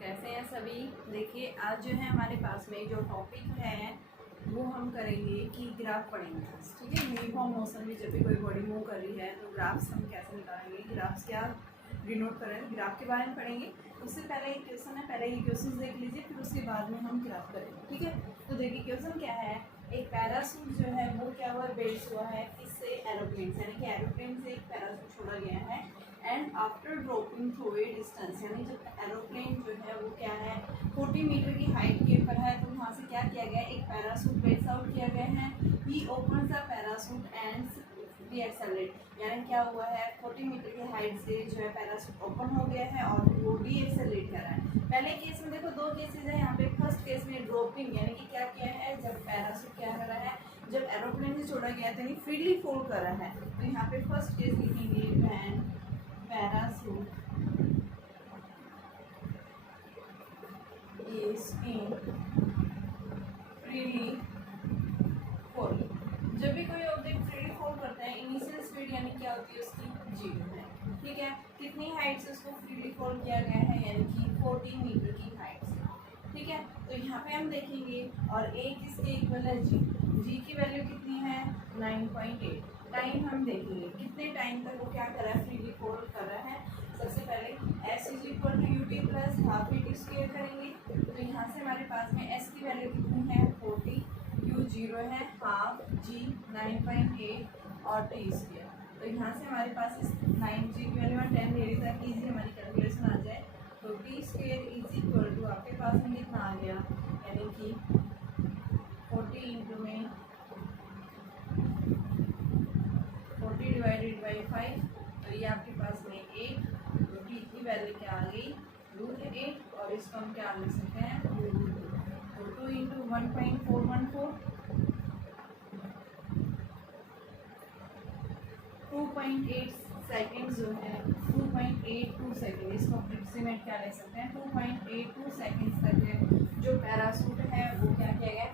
कैसे हैं सभी। देखिए आज जो है हमारे पास में जो टॉपिक है वो हम करेंगे कि ग्राफ पढ़ेंगे। ठीक है, यूनिफॉर्म मोशन में जब भी कोई बॉडी मूव कर रही है तो ग्राफ्स हम कैसे निकालेंगे, ग्राफ्स क्या डिनोट करें, ग्राफ के बारे में पढ़ेंगे। उससे पहले एक क्वेश्चन है, पहले ये क्वेश्चन देख लीजिए, फिर उसके बाद में हम ग्राफ करेंगे। ठीक है, तो देखिए क्वेश्चन क्या है। एक पैरासूट जो है वो क्या हुआ, बेस्ड हुआ है किससे, एरोप्लेन से, यानी कि एरोप्लेन से एक पैरासूट छोड़ा गया है and after dropping through a distance, यानी जब एरोप्लेन जो है वो क्या है 40 मीटर की हाइट के ऊपर है, तो वहाँ से क्या किया गया, एक पैरासूट बेस आउट किया गया है। ही open the parachute and decelerate, यानी क्या हुआ है 40 मीटर की हाइट से जो है पैरासूट ओपन हो गया है और वो डीएक्सेलरेट कर रहा है। पहले केस में देखो दो केसेस है यहाँ पे। फर्स्ट केस में ड्रॉपिंग, यानी कि क्या किया है, जब पैरासूट क्या कर रहा है, जब एरोप्लेन से छोड़ा गया था, यानी फ्रीली फॉल कर रहा है। तो यहाँ पे फर्स्ट केस लिखेंगे when parachute is in freely fall. जब भी कोई ऑब्जेक्ट फ्रीली फॉल करता है, इनिशियल स्पीड यानी क्या होती है उसकी, जीरो है। ठीक है, कितनी हाइट से उसको फ्रीली फॉल किया गया है, यानी कि 40 मीटर की हाइट से। ठीक है, तो यहाँ पे हम देखेंगे और ए किसके इक्वल है, जी। जी की वैल्यू कितनी है, 9.8। टाइम हम देखेंगे कितने टाइम तक वो क्या कर रहा है, फ्रीली फॉल कर रहा है। सबसे पहले S is equal to U T plus half E T square करेंगे। तो यहाँ से हमारे पास में एस की वैल्यू कितनी है, 40, यू 0 है, हाफ जी 9.8 और टी स्क्वायर। तो यहाँ से हमारे पास इस 9 जी की वैल्यू 10 ले रही ताकि ईजी हमारी कैलकुलेशन आ जाए। तो T square is equal to आपके पास में कितना आ गया, यानी कि 40 इंटू में 40 डिवाइडेड बाई 5, तो ये आपके पास में 8। तो टी की वैल्यू क्या आ गई, √8, और इसको हम क्या लिख सकते हैं, तो 2 इंटू 1.414, 2.8 सेकेंड जो है, 2.82 सेकेंड, इसको अप्रोक्सीमेट क्या ले सकते हैं, 2.82 सेकेंड तक है जो पैरासूट है वो क्या किया गया,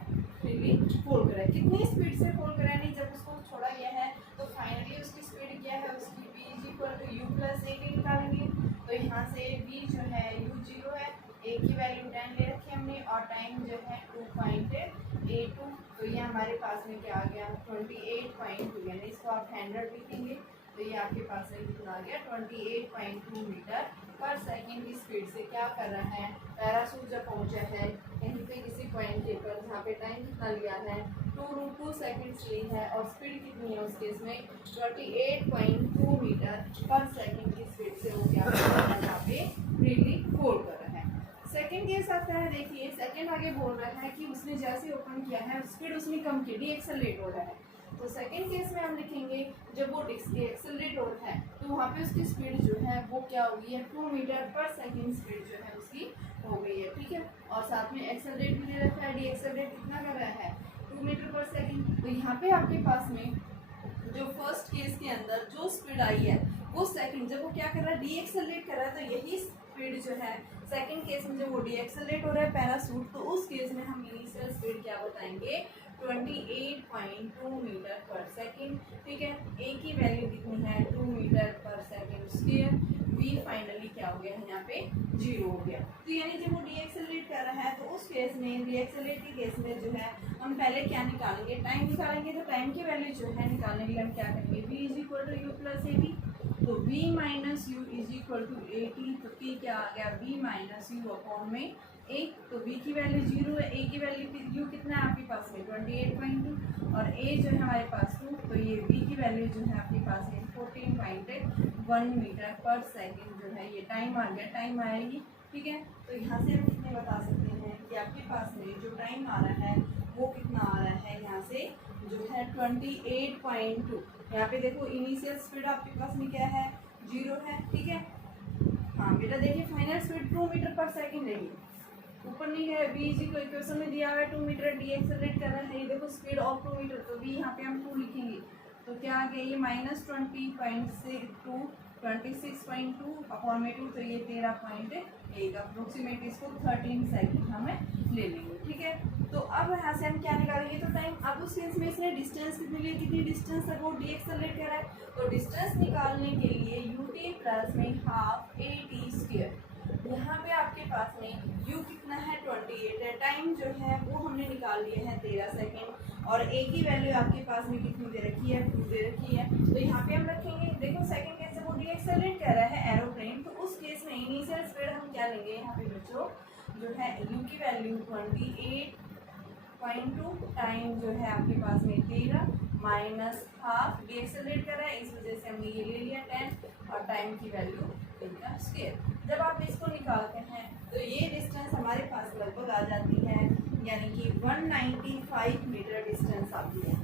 फ्रीली फॉल करा है। कितनी स्पीड से फॉल करा है, नहीं जब उसको छोड़ा गया है तो फाइनली उसकी स्पीड क्या है, उसकी v is equal to you plus a की निकालेंगे। तो यहाँ से v जो है u 0 है, a की वैल्यू 10 ले रखी हमने और टाइम जो है 2.82। तो ये हमारे पास में क्या आ गया, 28.2, यानी इसको आप 100 लिखेंगे तो ये आपके पास में कितना आ गया, 28.2 मीटर पर सेकेंड की स्पीड से क्या कर रहा है, पैरासूट जब पहुंचा है कहीं पे किसी पॉइंट के पर, जहाँ पे टाइम कितना लिया है, 2√2 सेकेंड्स ली है और स्पीड कितनी है उस केस में 28.2 मीटर पर सेकेंड की स्पीड से वो क्या कर रहा है, यहाँ पे फ्रीली फॉल कर रहा है। सेकेंड केस आता है, देखिए सेकेंड आगे बोल रहा है कि उसने जैसे ओपन किया है स्पीड उसने कम की, डीएक्सेलरेट हो रहा है। तो सेकेंड केस में हम लिखेंगे जब वो डीएक्सेलरेट हो रहा है तो वहाँ पे उसकी स्पीड जो है वो क्या हो गई है, 2 मीटर पर सेकेंड स्पीड जो है उसकी हो गई है। ठीक है, और साथ में एक्सेलरेट भी दे रखा है, डीएक्सेलरेट कितना कर रहा है, 2 मीटर पर सेकेंड। तो यहाँ पे आपके पास में जो फर्स्ट केस के अंदर जो स्पीड आई है वो सेकंड, जब वो क्या कर रहा है, डीएक्सेलरेट कर रहा है, तो यही स्पीड जो है सेकंड केस में जब वो डीएक्सेलरेट हो रहा है पैरासूट, तो उस केस में हम इनिशियल स्पीड क्या बताएंगे, 28.2 मीटर पर सेकंड। ठीक है, ए की वैल्यू कितनी है, 2 मीटर पर सेकंड स्क्वायर। वी फाइनली क्या हो गया है, यहाँ पे 0 हो गया। तो यानी जब वो डीएक्सेलरेट कर रहा है तो उस केस में, डीएक्सेलरेट के केस में जो है हम पहले क्या निकालेंगे, टाइम निकालेंगे। तो टाइम की वैल्यू जो है निकालने के लिए हम क्या करेंगे, v is equal to you plus A T. तो v minus U is equal to A T. तो t क्या आ गया, v माइनस यू अपॉन में 1। तो v की वैल्यू 0 है, a की वैल्यू u कितना है आपके पास में 28.2 और a जो है हमारे पास 2। तो ये v की वैल्यू जो है आपके पास में 14.1 मीटर पर सेकेंड जो है ये टाइम आ गया, टाइम आएगी। ठीक है, तो यहाँ से हम कितने बता सकते हैं कि आपके पास में जो टाइम आ रहा है वो कितना आ रहा है, यहाँ से जो है 28.2। यहाँ पे देखो इनिशियल स्पीड आपके पास में क्या है, 0 है। ठीक है, हाँ बेटा देखिए फाइनल स्पीड 2 मीटर पर सेकेंड है, ऊपर नहीं है, v जी को इक्वेशन में दिया हुआ है 2 मीटर डीएक्सेलरेट कर रहा है, ये देखो स्पीड ऑफ 2 मीटर, तो v यहाँ पे हम 2 लिखेंगे। तो क्या आ गया, ये -20.2 26.2 अपॉन में 2, तो ये 13.1 अप्रोक्सीमेट, इसको 13 सेकेंड हमें ले लेंगे। ठीक है, तो अब यहाँ से हम क्या निकालेंगे, तो टाइम। अब उस केस में इसने डिस्टेंस कितनी ली, कितनी डिस्टेंस तक वो डीएक्सेलरेट कर रहा है, तो डिस्टेंस निकालने के लिए ut प्लस में हाफ ए टी स्क्वायर, यहाँ पे आपके पास में जो है वो हमने निकाल लिए हैं 13 सेकेंड, और ए की वैल्यू आपके पास में कितनी दे रखी है, 2 दे रखी है। तो यहाँ पे हम रखेंगे, देखो सेकंड केस जब वो डीएक्सेलरेट कर रहा है एरोप्लेन, तो उस केस में इनिशियल स्पीड हम क्या लेंगे यहाँ पे बच्चों, जो है यू की वैल्यू 28.2 टाइम जो है आपके पास में 13 माइनस हाफ, डीएक्सेलरेट कर रहा है इस वजह से हमने ये ले लिया 10, और टाइम की वैल्यू इनका स्क्वायर। जब आप इसको निकालते हैं तो ये डिस्टेंस हमारे पास लगभग आ जाती है, यानी कि 195 मीटर डिस्टेंस आती है।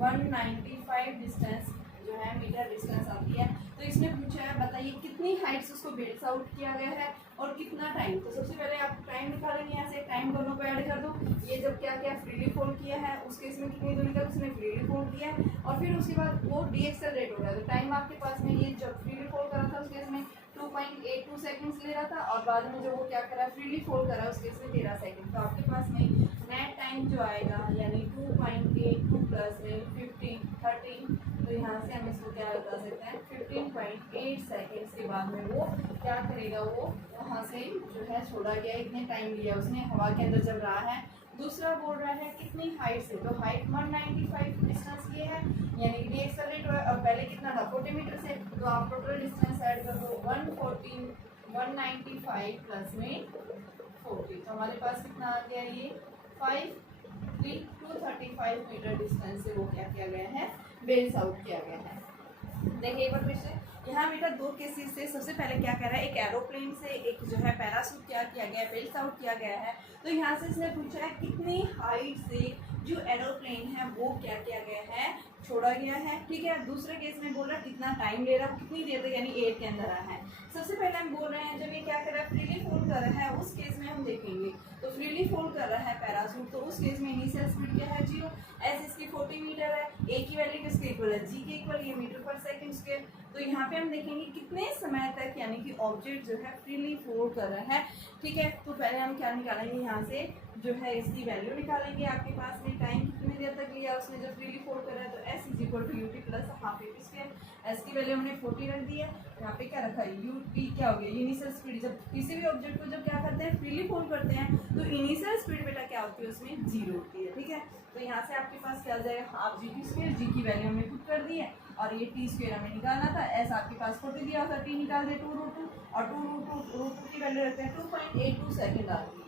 195 डिस्टेंस जो है मीटर डिस्टेंस आती है। तो इसने पूछा है बताइए कितनी हाइट से उसको बेल्ट आउट किया गया है और कितना टाइम। तो सबसे पहले आप टाइम निकालेंगे, यहाँ से टाइम दोनों को ऐड कर दो। ये जब क्या क्या फ्रीली फोल्ड किया है उसके इसमें कितनी दूरी तक उसने फ्रीली फोल्ड किया है, और फिर उसके बाद वो डीएक्सेलरेट हो गया। तो टाइम आपके पास में ये जब फ्रीली फोल्ड करा था उसके इसमें 2.82 सेकंड्स ले रहा था, और बाद में जो वो क्या करा फ्रीली फोल्ड करा उसके इसमें 13 सेकंड। तो आपके पास में नेट टाइम जो आएगा यानी 2.82 प्लस में 15 13, तो यहाँ से हम इसको क्या बता सकते हैं 15.8 सेकेंड्स के बाद में वो क्या करेगा, वो वहाँ से जो है छोड़ा गया, इतने टाइम लिया उसने हवा के अंदर जब रहा है। दूसरा बोल रहा है कितनी हाइट से, तो हाइट 195 डिस्टेंस ये है, यानी डीएक्सेलरेट हुआ। अब पहले कितना था 40 मीटर से, तो आप टोटल डिस्टेंस ऐड कर दो 195 प्लस में 40, तो हमारे पास कितना आ गया ये 235 मीटर डिस्टेंस से वो क्या किया गया है, बेल्स आउट किया गया है। देखिए एक बार फिर से यहाँ बेटा दो केसेस से, सबसे पहले क्या कह रहा है एक एरोप्लेन से एक जो है पैराशूट क्या किया गया है, बेल्स आउट किया गया है। तो यहाँ से इसने पूछा है कितनी हाइट से जो एरोप्लेन है वो क्या किया गया है, छोड़ा गया है। ठीक है, दूसरे केस में बोल रहा है कितना टाइम ले रहा है, कितनी देर तक यानी एयर के अंदर रहा है। सबसे पहले हम बोल रहे हैं जब ये क्या कर रहा है फ्रीली फोल्ड कर रहा है, उस केस में हम देखेंगे तो फ्रीली फोल्ड कर रहा है पैराशूट, तो उस केस में इनिशियल स्पीड क्या है 0, एस इसकी 40 मीटर है, ए की वैल्यू किसके इक्वल है जी के इक्वल, ये मीटर पर सेकंड स्क्वायर। तो यहाँ पे हम देखेंगे कितने समय तक यानी कि ऑब्जेक्ट जो है फ्रीली फोल्ड कर रहा है। ठीक है, तो पहले हम क्या निकालेंगे, यहाँ से जो है इसकी वैल्यू निकालेंगे। आपके पास में टाइम कितनी देर तक लिया उसने जब फ्रीली फोल्ड कर रहा है, तो S is equal to U T plus half A square. S की वैल्यू हमने 40 रख दी है, यहाँ पे क्या रखा है यू टी, क्या हो गया इनिशियल स्पीड। जब किसी भी ऑब्जेक्ट को जब क्या करते हैं फ्रीली फोल्ड करते हैं तो इनिशियल स्पीड बेटा क्या होती है उसमें 0 होती है। ठीक है, तो यहाँ से आपके पास क्या आ जाएगा हाफ जी टी स्क्वायर, जी की वैल्यू हमने पुट कर दी है, और ये टी स्क्वायर हमें निकालना था। एस आपके पास 40 दिया होता, टी निकाल दे 2√2, और 2√2 की वैल्यू रखते हैं 2.82 सेकेंड आ गई।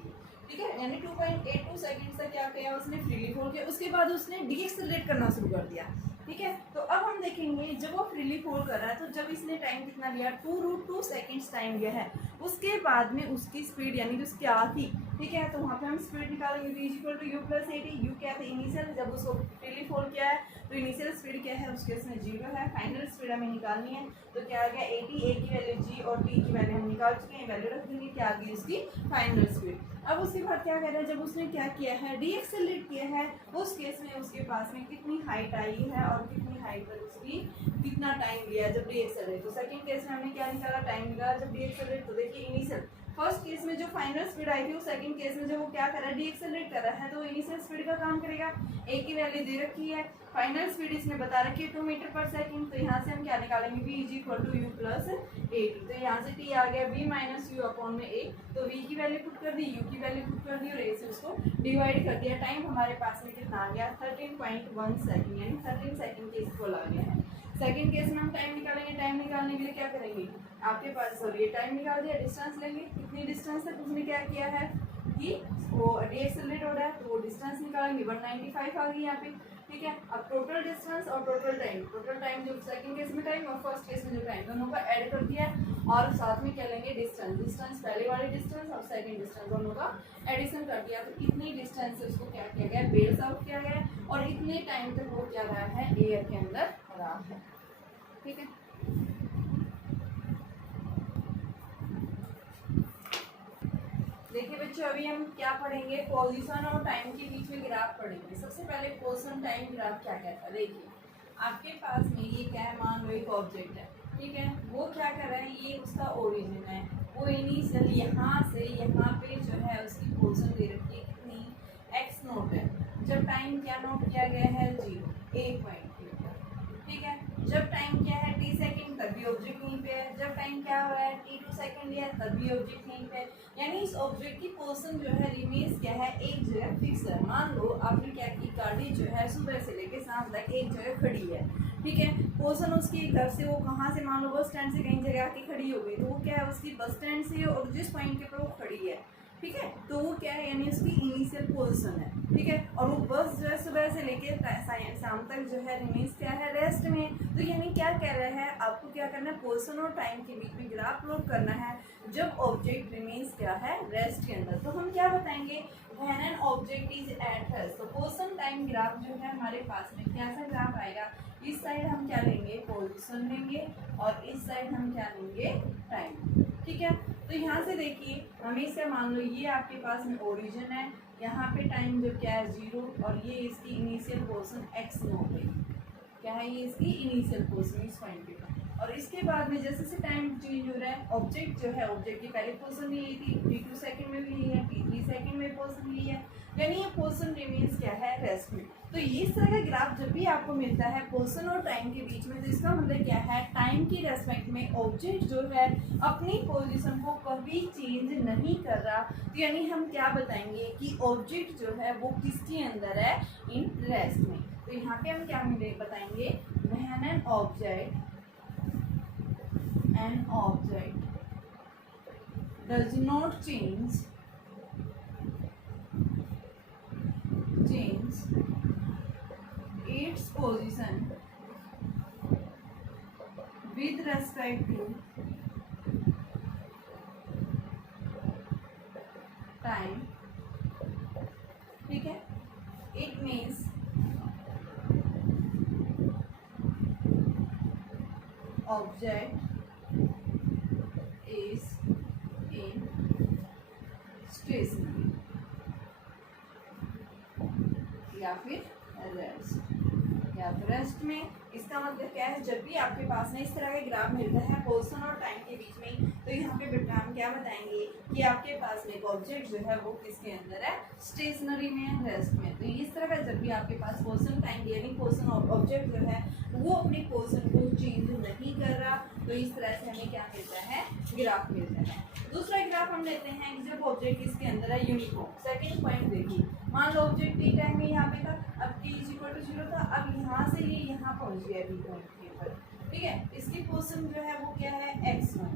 ठीक है, यानी 2.82 सेकंड तक क्या किया उसने फ्रीली फोल्ड किया, उसके बाद उसने डीएक्सेलरेट करना शुरू कर दिया। ठीक है, तो अब हम देखेंगे जब वो फ्रीली फोल्ड कर रहा है तो जब इसने टाइम कितना लिया 2√2 सेकंड्स टाइम लिया है, उसके बाद में उसकी स्पीड यानी कि उसकी क्या थी। ठीक है, तो वहाँ पे हम स्पीड निकालेंगे v equal to you plus A T. U क्या था इनिशियल, जब उसको फ्रीली फोल्ड किया है तो इनिशियल स्पीड क्या है उसके इसमें 0 है, फाइनल स्पीड हमें निकालनी है। तो क्या आ गया 80, ए की वैल्यू जी और टी की वैल्यू हम निकाल चुके हैं, वैल्यू रख देंगे, क्या आ गई उसकी फाइनल स्पीड। अब उसके बाद क्या कह रहा है जब उसने क्या किया है डीएक्सेलरेट किया है, उस केस में उसके पास में कितनी हाइट आई है और कितनी हाइट पर उसकी कितना टाइम लिया जब डीएक्सेलरेट। तो सेकंड केस में हमने क्या निकाला टाइम निकाला जब डीएक्सेलरेट। तो देखिए इनिशियल फर्स्ट केस में जो फाइनल स्पीड आई थी वो सेकंड केस में जब वो क्या कर रहा है डीएक्सेलरेट कर रहा है तो इनिशियल स्पीड का काम करेगा। ए की वैल्यू दे रखी है, फाइनल स्पीड इसने बता रखी है 2 मीटर पर सेकंड। तो यहाँ से हम क्या निकालेंगे v is equal to you plus a. तो यहाँ से t आ गया v माइनस यू अपॉन में a। तो v की वैल्यू पुट कर दी, u की वैल्यू पुट कर दी और a से उसको डिवाइड कर दिया। टाइम हमारे पास में कितना आ गया 13.1 सेकंड, यानी 13 सेकंड के इक्वल आ गया है। सेकंड केस में हम टाइम निकालेंगे, टाइम निकालने के लिए क्या करेंगे आपके पास सॉरी ये टाइम निकाल दिया, डिस्टेंस लेंगे कितनी डिस्टेंस तक उसने क्या किया है कि वो डीएक्सेलरेट हो रहा है तो वो डिस्टेंस निकालेंगे 195 आ गई यहाँ पे। ठीक है, अब टोटल डिस्टेंस और टोटल टाइम जो सेकंड केस में टाइम और फर्स्ट केस में जो टाइम दोनों का ऐड कर दिया और साथ में क्या लेंगे डिस्टेंस पहले वाली डिस्टेंस और सेकंड डिस्टेंस दोनों का एडिशन कर दिया। तो इतनी डिस्टेंस से उसको क्या किया गया बेल्स आउट किया गया और इतने टाइम तक वो क्या रहा है एयर के अंदर रहा है। ठीक है, देखिए बच्चों अभी हम क्या पढ़ेंगे पोजीशन और टाइम के बीच में ग्राफ पढ़ेंगे। सबसे पहले पोजीशन टाइम ग्राफ क्या कहता है। देखिए आपके पास में ये क्या है, मान लो एक ऑब्जेक्ट है, ठीक है, वो क्या कर रहा है ये उसका ओरिजिन है, वो इनिशियल यहाँ से यहाँ पे जो है उसकी पोजीशन दे रखी है कितनी x नोट है। जब टाइम क्या नोट किया गया है 0 1 पॉइंट। ठीक है, जब टाइम क्या है t सेकंड तब भी ऑब्जेक्ट यहीं पे है, जब टाइम क्या हो रहा है t2 सेकंड लिया तब भी ऑब्जेक्ट यहीं पे है, यानी इस ऑब्जेक्ट की पोजीशन जो है रिमेन्स क्या है, एक जगह फिक्स है। मान लो आपने क्या की, गाड़ी जो है सुबह से लेके शाम तक एक जगह खड़ी है, ठीक है। पोजीशन उसकी घर से वो कहाँ से, मान लो बस स्टैंड से कहीं जगह आके खड़ी हो गई, तो वो क्या है उसकी बस स्टैंड से और जिस पॉइंट के पर वो खड़ी है, ठीक है, तो वो क्या है यानी उसकी इनिशियल पोजीशन है, ठीक है। और वो बस जो है सुबह से लेके शाम तक जो है रिमेन्स क्या है, रेस्ट में। तो यानी क्या कह रहे हैं, आपको क्या करना है, पोजीशन और टाइम के बीच में ग्राफ प्लॉट करना है जब ऑब्जेक्ट रिमेन्स क्या है, रेस्ट के अंदर। तो हम क्या बताएंगे, when an object is at rest. तो पोजीशन टाइम ग्राफ जो है हमारे पास में कैसा ग्राफ आएगा, इस साइड हम क्या लेंगे, पोजीशन लेंगे, और इस साइड हम क्या लेंगे, टाइम, ठीक है। तो यहाँ से देखिए हमेशा मान लो ये आपके पास में ओरिजिन है, यहाँ पे टाइम जो क्या है 0, और ये इसकी इनिशियल पोजीशन x नो है, क्या है ये इसकी इनिशियल पोजीशन इस पॉइंट पे। और इसके बाद में जैसे से टाइम चेंज हो रहा है, ऑब्जेक्ट जो है, ऑब्जेक्ट की पहले पोजीशन यही थी, t2 सेकंड में भी यही है, t3 सेकंड में पोजीशन यही है, यानी ये पोजीशन रिमेन्स क्या है, रेस्ट में। तो इस तरह का ग्राफ जब भी आपको मिलता है पोजीशन और टाइम के बीच में, तो इसका मतलब क्या है, टाइम की रेस्पेक्ट में ऑब्जेक्ट जो है अपनी पोजीशन को कभी चेंज नहीं कर रहा। तो यानी हम क्या बताएंगे कि ऑब्जेक्ट जो है वो किसके अंदर है, इन रेस्ट में। तो यहाँ पे हम क्या बताएंगे, when an object does not change its position with respect to time, ठीक है, it means object is in stationary या फिर रेस्ट में। इसका मतलब क्या है, जब भी आपके पास में इस तरह के ग्राफ मिलता है पोजीशन और टाइम के बीच में, तो यहाँ पे बेटा हम क्या बताएंगे कि आपके पास में एक ऑब्जेक्ट जो है वो किसके अंदर है, स्टेशनरी में, रेस्ट में। तो इस तरह का जब भी आपके पास पोजीशन टाइम यानी पोजीशन ऑब्जेक्ट जो है वो अपनी पोजीशन को चेंज नहीं कर रहा, तो इस तरह से हमें क्या मिलता है, ग्राफ मिलता है। दूसरा ग्राफ हम लेते हैं जब ऑब्जेक्ट इसके अंदर है यूनिफॉर्म। सेकंड पॉइंट देखिए, मान लो ऑब्जेक्ट टी टाइम में यहाँ पे था, अब t = 0 था, अब यहाँ से ये यहाँ पहुँच गया बी पॉइंट के ऊपर, ठीक है। इसकी पोजीशन जो है वो क्या है, x1,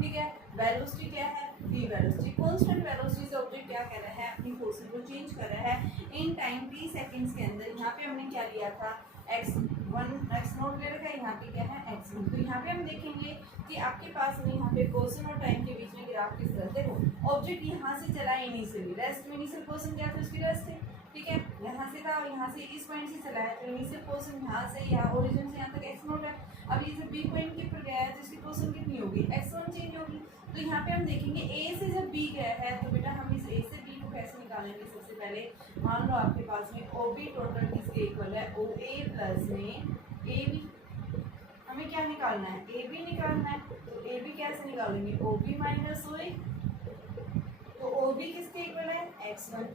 ठीक है। वेलोसिटी क्या है, v वेलोसिटी, कांस्टेंट वेलोसिटी से ऑब्जेक्ट क्या कर रहा है, अपनी पोजीशन को चेंज कर रहा है इन टाइम t सेकंड्स के अंदर। यहाँ पे हमने क्या लिया था, x1 x0 ले रखा है, यहाँ पे क्या है x1। तो यहाँ पे हम देखेंगे कि आपके पास में यहाँ पे पोजीशन और टाइम के बीच में ग्राफ किस तरह, देखो ऑब्जेक्ट यहाँ से चला है इनिशियली रेस्ट में, इनिशियल पोजीशन क्या था उसकी, रेस्ट है, ठीक है। यहाँ से था और यहाँ से इस पॉइंट से चला है, तो इनिशियल पोजीशन यहाँ से यहाँ ओरिजिन से यहाँ तक x0 है। अब ये जब बी पॉइंट के ऊपर गया है तो इसकी पोजीशन कितनी होगी, x1 चेंज होगी। तो यहाँ पे हम देखेंगे a से जब b गया है, तो बेटा हम इस a से b को कैसे निकालेंगे। सबसे पहले मान लो आपके पास में OB टोटल किसके इक्वल है, OA प्लस में AB। हमें क्या निकालना है, AB निकालना है। तो AB कैसे निकालेंगे, OB माइनस OA। तो OB किसके इक्वल है, x1,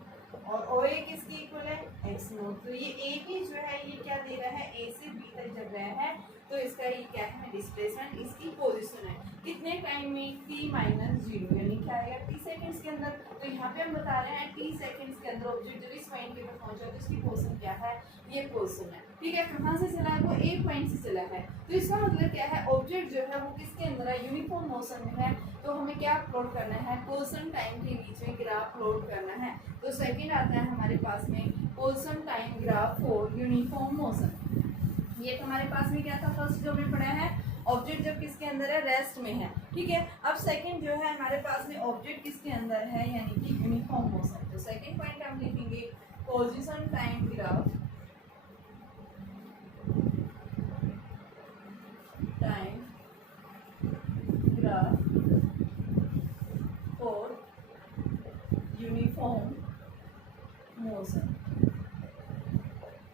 और OA किसके इक्वल है, x0। तो ये AB जो है ये क्या दे रहा है, A से B तक जब गया है तो इसका ये क्या है, डिस्प्लेसमेंट, इसकी पोजीशन है कितने टाइम में, t - 0, यानी क्या आएगा, t सेकंड्स के अंदर। तो यहाँ पे हम बता रहे हैं t सेकंड्स के अंदर ऑब्जेक्ट जब इस पॉइंट के ऊपर पहुंचा तो इसकी पोजीशन क्या है, ये पोजीशन है, ठीक है। कहाँ से चला है, वो a पॉइंट से चला है। तो इसका मतलब क्या है, ऑब्जेक्ट जो है वो किसके अंदर है, यूनिफॉर्म मोशन में है। तो हमें क्या प्लॉट करना है, पोजीशन टाइम के बीच में ग्राफ प्लॉट करना है। तो सेकेंड आता है हमारे पास में position time graph for uniform motion. ये तो हमारे पास में क्या था, फर्स्ट जो हमने पढ़ा है, ऑब्जेक्ट जब किसके अंदर है, रेस्ट में है, ठीक है। अब सेकंड जो है हमारे पास में ऑब्जेक्ट किसके अंदर है, यानी कि यूनिफॉर्म मोशन। तो सेकंड पॉइंट हम लिखेंगे position time graph for uniform motion.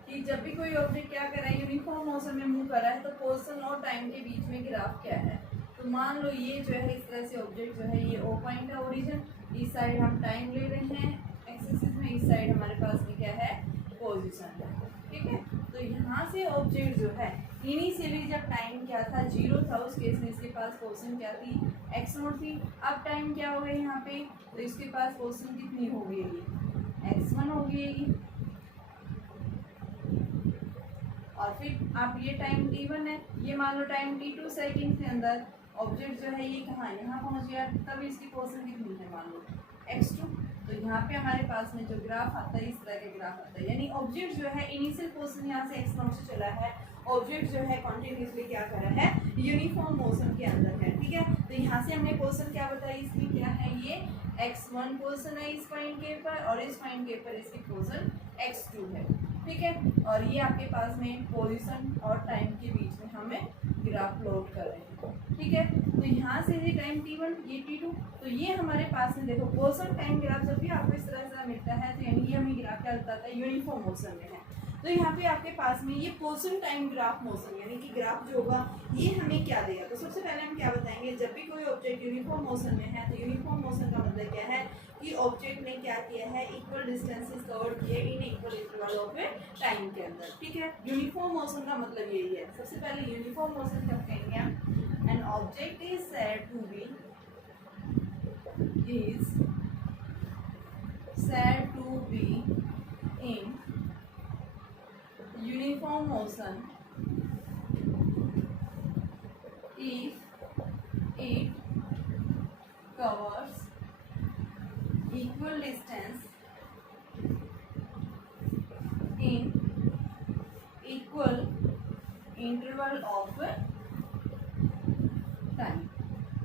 कि जब भी कोई ऑब्जेक्ट क्या कर रहा है, यूनिफॉर्म मोशन में मूव कर रहा है, तो पोजीशन और टाइम के बीच में ग्राफ क्या है। तो मान लो ये जो है इस तरह से ऑब्जेक्ट जो है ये O पॉइंट है ओरिजिन, इस साइड हम टाइम ले रहे हैं एक्सिस में, इस साइड हमारे पास में क्या है, पोजीशन है, ठीक है। तो यहाँ से ऑब्जेक्ट जो है इनिशियली जब टाइम क्या था 0 था, उस केस में इसके पास पोजीशन क्या थी x0 थी। अब टाइम क्या हो गया यहाँ पे, तो इसके पास पोजीशन कितनी हो गई x1 हो गई। और फिर आप ये टाइम t1 है, ये मान लो टाइम t2 सेकंड के अंदर ऑब्जेक्ट जो है ये कहाँ यहाँ पहुँच गया, तब इसकी पोजीशन कितनी है मान लो x2। तो यहाँ पे हमारे पास में जो ग्राफ आता है इस तरह के ग्राफ आता है, यानी ऑब्जेक्ट जो है इनिशियल पोजीशन यहाँ से x0 से चला है, ऑब्जेक्ट जो है कॉन्टिन्यूसली क्या कर रहा है यूनिफॉर्म मोशन के अंदर है, ठीक है। तो यहाँ से हमने पोजीशन क्या बताई, इसकी क्या है ये x1 पोजीशन है इस पॉइंट के ऊपर, और इस पॉइंट के ऊपर इसकी पोजीशन x2 है, ठीक है। और ये आपके पास में पोजीशन और टाइम के बीच में हमें ग्राफ प्लॉट कर रहे हैं, ठीक है। तो यहाँ से ये टाइम t1 ये t2, तो ये हमारे पास में देखो पोजीशन टाइम ग्राफ जब भी आपको इस तरह से मिलता है तो यानी ये हमें ग्राफ क्या बताता है यूनिफॉर्म मोशन में है। तो यहाँ पे आपके पास में ये पोजीशन टाइम ग्राफ मोशन यानी कि ग्राफ जो होगा ये हमें क्या देगा। तो सबसे पहले हम क्या बताएंगे, जब भी कोई ऑब्जेक्ट यूनिफॉर्म मोशन में है तो यूनिफॉर्म मोशन का मतलब क्या है कि ऑब्जेक्ट ने क्या किया है इक्वल डिस्टेंसेस कवर किए in equal interval of time के अंदर, ठीक है। यूनिफॉर्म मोशन का मतलब यही है। सबसे पहले यूनिफॉर्म मोशन कब कहेंगे हम, an object is said to be in uniform motion if it covers equal distance in equal interval of time.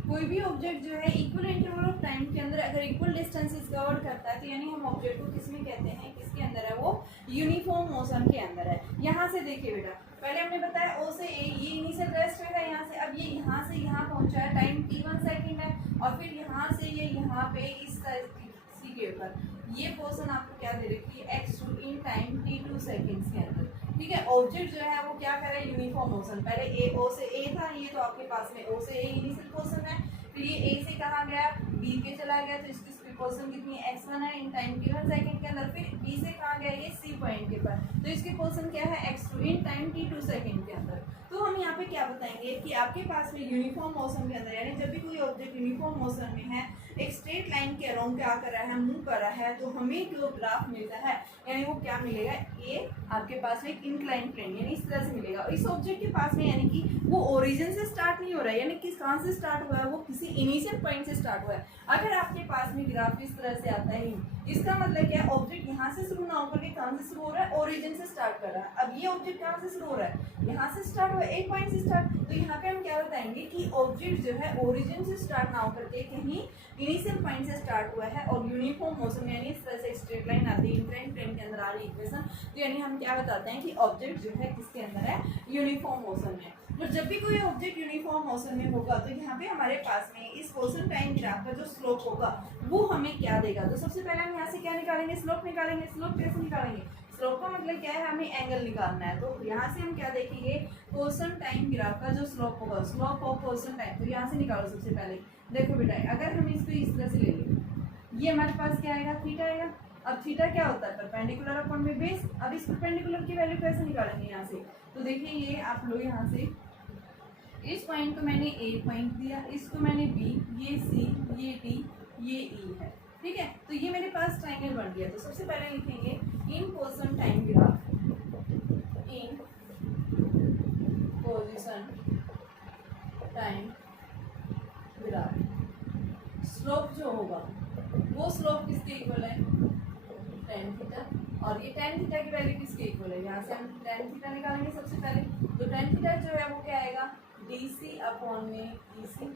कोई भी ऑब्जेक्ट जो है इक्वल इंटरवल ऑफ टाइम के अंदर अगर इक्वल डिस्टेंसेस कवर करता है तो यानी हम ऑब्जेक्ट को किसमें कहते हैं, किसके अंदर है वो यूनिफॉर्म मोशन के अंदर है। यहाँ से देखिए बेटा, पहले हमने बताया ओ से ए ये इनिशियल रेस्ट है यहाँ से, अब ये यहाँ से यहाँ पहुँचा है टाइम t1 सेकंड है, और फिर यहाँ से ये यहाँ पे इस सी के ऊपर ये पोर्शन आपको क्या दे रखी है x2 in time t2 seconds के अंदर, ठीक है। ऑब्जेक्ट जो है वो क्या कर रहा है यूनिफॉर्म मोशन, पहले ए ओ से ए था, ये तो आपके पास में ओ से ए इनिशियल पोर्शन है, फिर ये ए से कहाँ गया बी के चला गया, तो इसकी पोर्शन कितनी है x1 है इन टाइम t1 सेकंड के अंदर, फिर बी से कहाँ गया ये सी पॉइंट के पर, तो इसकी पोर्शन क्या है x2 in time t2 second के अंदर। तो हम यहाँ पे क्या बताएंगे कि आपके पास में यूनिफॉर्म मोशन के अंदर यानी जब भी कोई ऑब्जेक्ट यूनिफॉर्म मोशन में है एक स्ट्रेट लाइन के अराउंड क्या कर रहा है मूव कर रहा है, तो हमें जो ग्राफ मिलता है यानी वो क्या मिलेगा, ये आपके पास में एक इंक्लाइन प्लेन यानी इस तरह से मिलेगा। इस ऑब्जेक्ट के पास में यानी कि वो ओरिजिन से स्टार्ट नहीं हो रहा है, यानी किस कहाँ से स्टार्ट हुआ है, वो किसी इनिशियल पॉइंट से स्टार्ट हुआ है। अगर आपके पास में ग्राफ इस तरह से आता है इसका मतलब क्या है ऑब्जेक्ट यहाँ से शुरू ना होकर के कहाँ से शुरू हो रहा है, ओरिजिन से स्टार्ट कर रहा है। अब ये ऑब्जेक्ट कहाँ से शुरू हो रहा है, यहाँ से स्टार्ट हुआ है, एक पॉइंट से स्टार्ट। तो यहाँ पे हम क्या बताएंगे कि ऑब्जेक्ट जो है ओरिजिन से स्टार्ट ना होकर के कहीं इनिशियल पॉइंट से स्टार्ट हुआ है और यूनिफॉर्म मोशन यानी इस तरह से स्ट्रेट लाइन आती है इंक्लाइन प्लेन के अंदर आ रही इक्वेशन, तो यानी हम क्या बताते हैं कि ऑब्जेक्ट जो है किसके अंदर है यूनिफॉर्म मोशन में। तो जब भी कोई ऑब्जेक्ट यूनिफॉर्म मोशन में होगा तो यहाँ पे हमारे पास में इस पोर्शन टाइम ग्राफ का जो स्लोप होगा वो हमें क्या देगा। तो सबसे पहले हम यहाँ से क्या निकालेंगे, स्लोप निकालेंगे। स्लोप कैसे निकालेंगे, स्लोप का मतलब क्या है हमें एंगल निकालना है। तो यहाँ से हम क्या देखेंगे पोर्शन टाइम ग्राफ का जो स्लोप होगा, स्लोप ऑफ पोर्शन टाइम, तो यहाँ से निकालो। सबसे पहले देखो बेटा अगर हम इसको इस तरह से ले लें ये हमारे पास क्या आएगा थीटा आएगा। अब थीटा क्या होता है परपेंडिकुलर अपॉन में बेस। अब इस परपेंडिकुलर की वैल्यू कैसे निकालेंगे यहाँ से, तो देखिए ये आप लोग यहाँ से इस पॉइंट को मैंने ए पॉइंट दिया, इसको मैंने बी, ये सी, ये डी, ये ई है, ठीक है। तो ये मेरे पास ट्राइंगल बन गया। तो सबसे पहले लिखेंगे in position time graph, in position time graph slope जो होगा वो स्लोप किसके इक्वल है tan थीटा, और ये tan थीटा की वैल्यू किसके इक्वल है, यहाँ से हम tan थीटा निकालेंगे सबसे पहले। तो tan थीटा जो है वो क्या आएगा DC अपॉन में EC।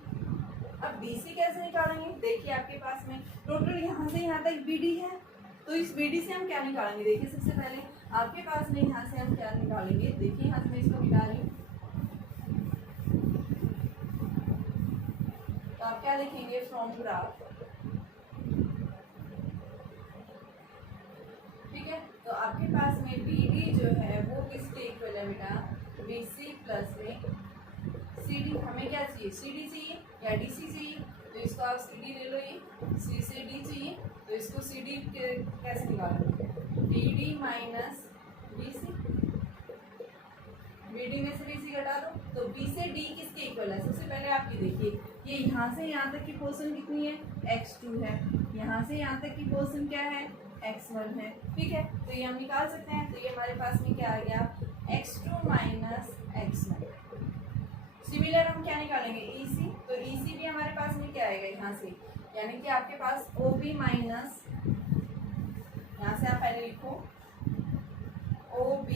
अब DC कैसे निकालेंगे, देखिए आपके पास में टोटल यहाँ से यहाँ तक BD है, तो इस BD से हम क्या निकालेंगे, देखिए सबसे पहले आपके पास में यहाँ से हम क्या निकालेंगे, देखिए यहाँ से मैं इसको मिटा रही हूँ। तो आप क्या देखेंगे फ्रॉम ग्राफ, ठीक है। तो आपके पास में BD जो है वो किसके इक्वल है बेटा, BC प्लस में CD। हमें क्या चाहिए CD चाहिए या DC चाहिए, तो इसको आप CD ले लो, ये C से D चाहिए तो इसको CD कैसे निकालोगे, BD माइनस BC। डी में से BC घटा दो, तो B से D किसके इक्वल है? सबसे पहले आप ये देखिए, ये यहाँ से यहाँ तक की पोर्शन कितनी है? x2 है। यहाँ से यहाँ तक की पोर्शन क्या है? x1 है। ठीक है, तो ये हम निकाल सकते हैं। तो ये हमारे पास में क्या आ गया? x2 minus x1। सिमिलर हम क्या निकालेंगे? EC। तो EC भी हमारे पास में क्या आएगा यहाँ से, यानी कि आपके पास OB माइनस, यहाँ से आप पहले लिखो OB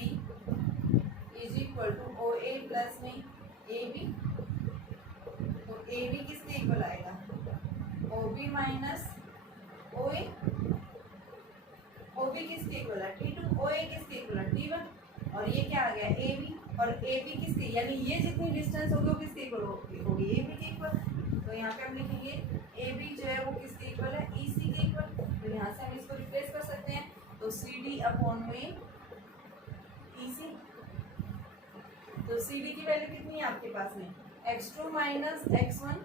is equal to OA plus में AB। तो AB किसके इक्वल आएगा? OB minus OA। OB किसके इक्वल है? T2। OA किसके इक्वल है? T1। और ये क्या आ गया? AB। और AB किसके, यानी ये जितनी डिस्टेंस होगी वो किसके इक्वल होगी? AB के इक्वल। तो यहाँ पे हम लिखेंगे AB जो है वो किसके इक्वल है? EC के इक्वल। तो यहाँ से हम इसको रिप्लेस कर सकते हैं, तो CD अपॉन में EC। तो CD की वैल्यू कितनी है आपके पास में? x2 माइनस x1,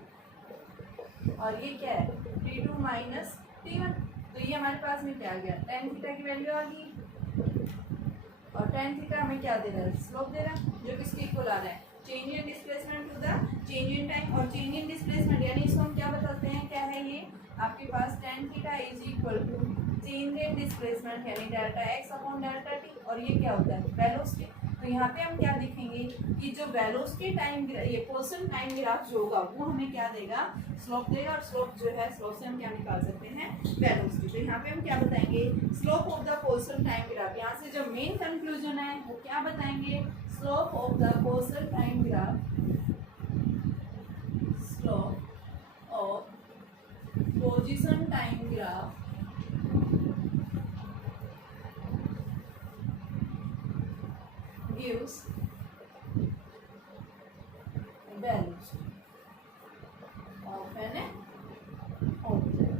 और ये क्या है? T2 minus T1। तो ये हमारे पास में क्या आ गया? tan थीटा की वैल्यू आ गई, और tan थीटा हमें क्या दे रहा है? स्लोप दे रहा है, जो किसके इक्वल आ रहा है? Change in displacement to the change in time. और चेंज इन डिस्प्लेसमेंट यानी इसको हम क्या बताते हैं? क्या है ये आपके पास? tan थीटा is equal to change in displacement यानी delta x upon delta t। और ये क्या होता है? वेलोसिटी। तो यहाँ पे हम क्या देखेंगे कि जो वेलोसिटी टाइम, ये पोर्शन टाइम ग्राफ जो होगा वो हमें क्या देगा? स्लोप देगा। और स्लोप जो है, स्लोप से हम क्या निकाल सकते हैं? वेलोसिटी। तो यहाँ पे हम क्या बताएंगे? Slope of the portion time graph. यहाँ से जो मेन कंक्लूजन है वो क्या बताएंगे? Slope of the portion time graph, slope of position time graph gives velocity of an object।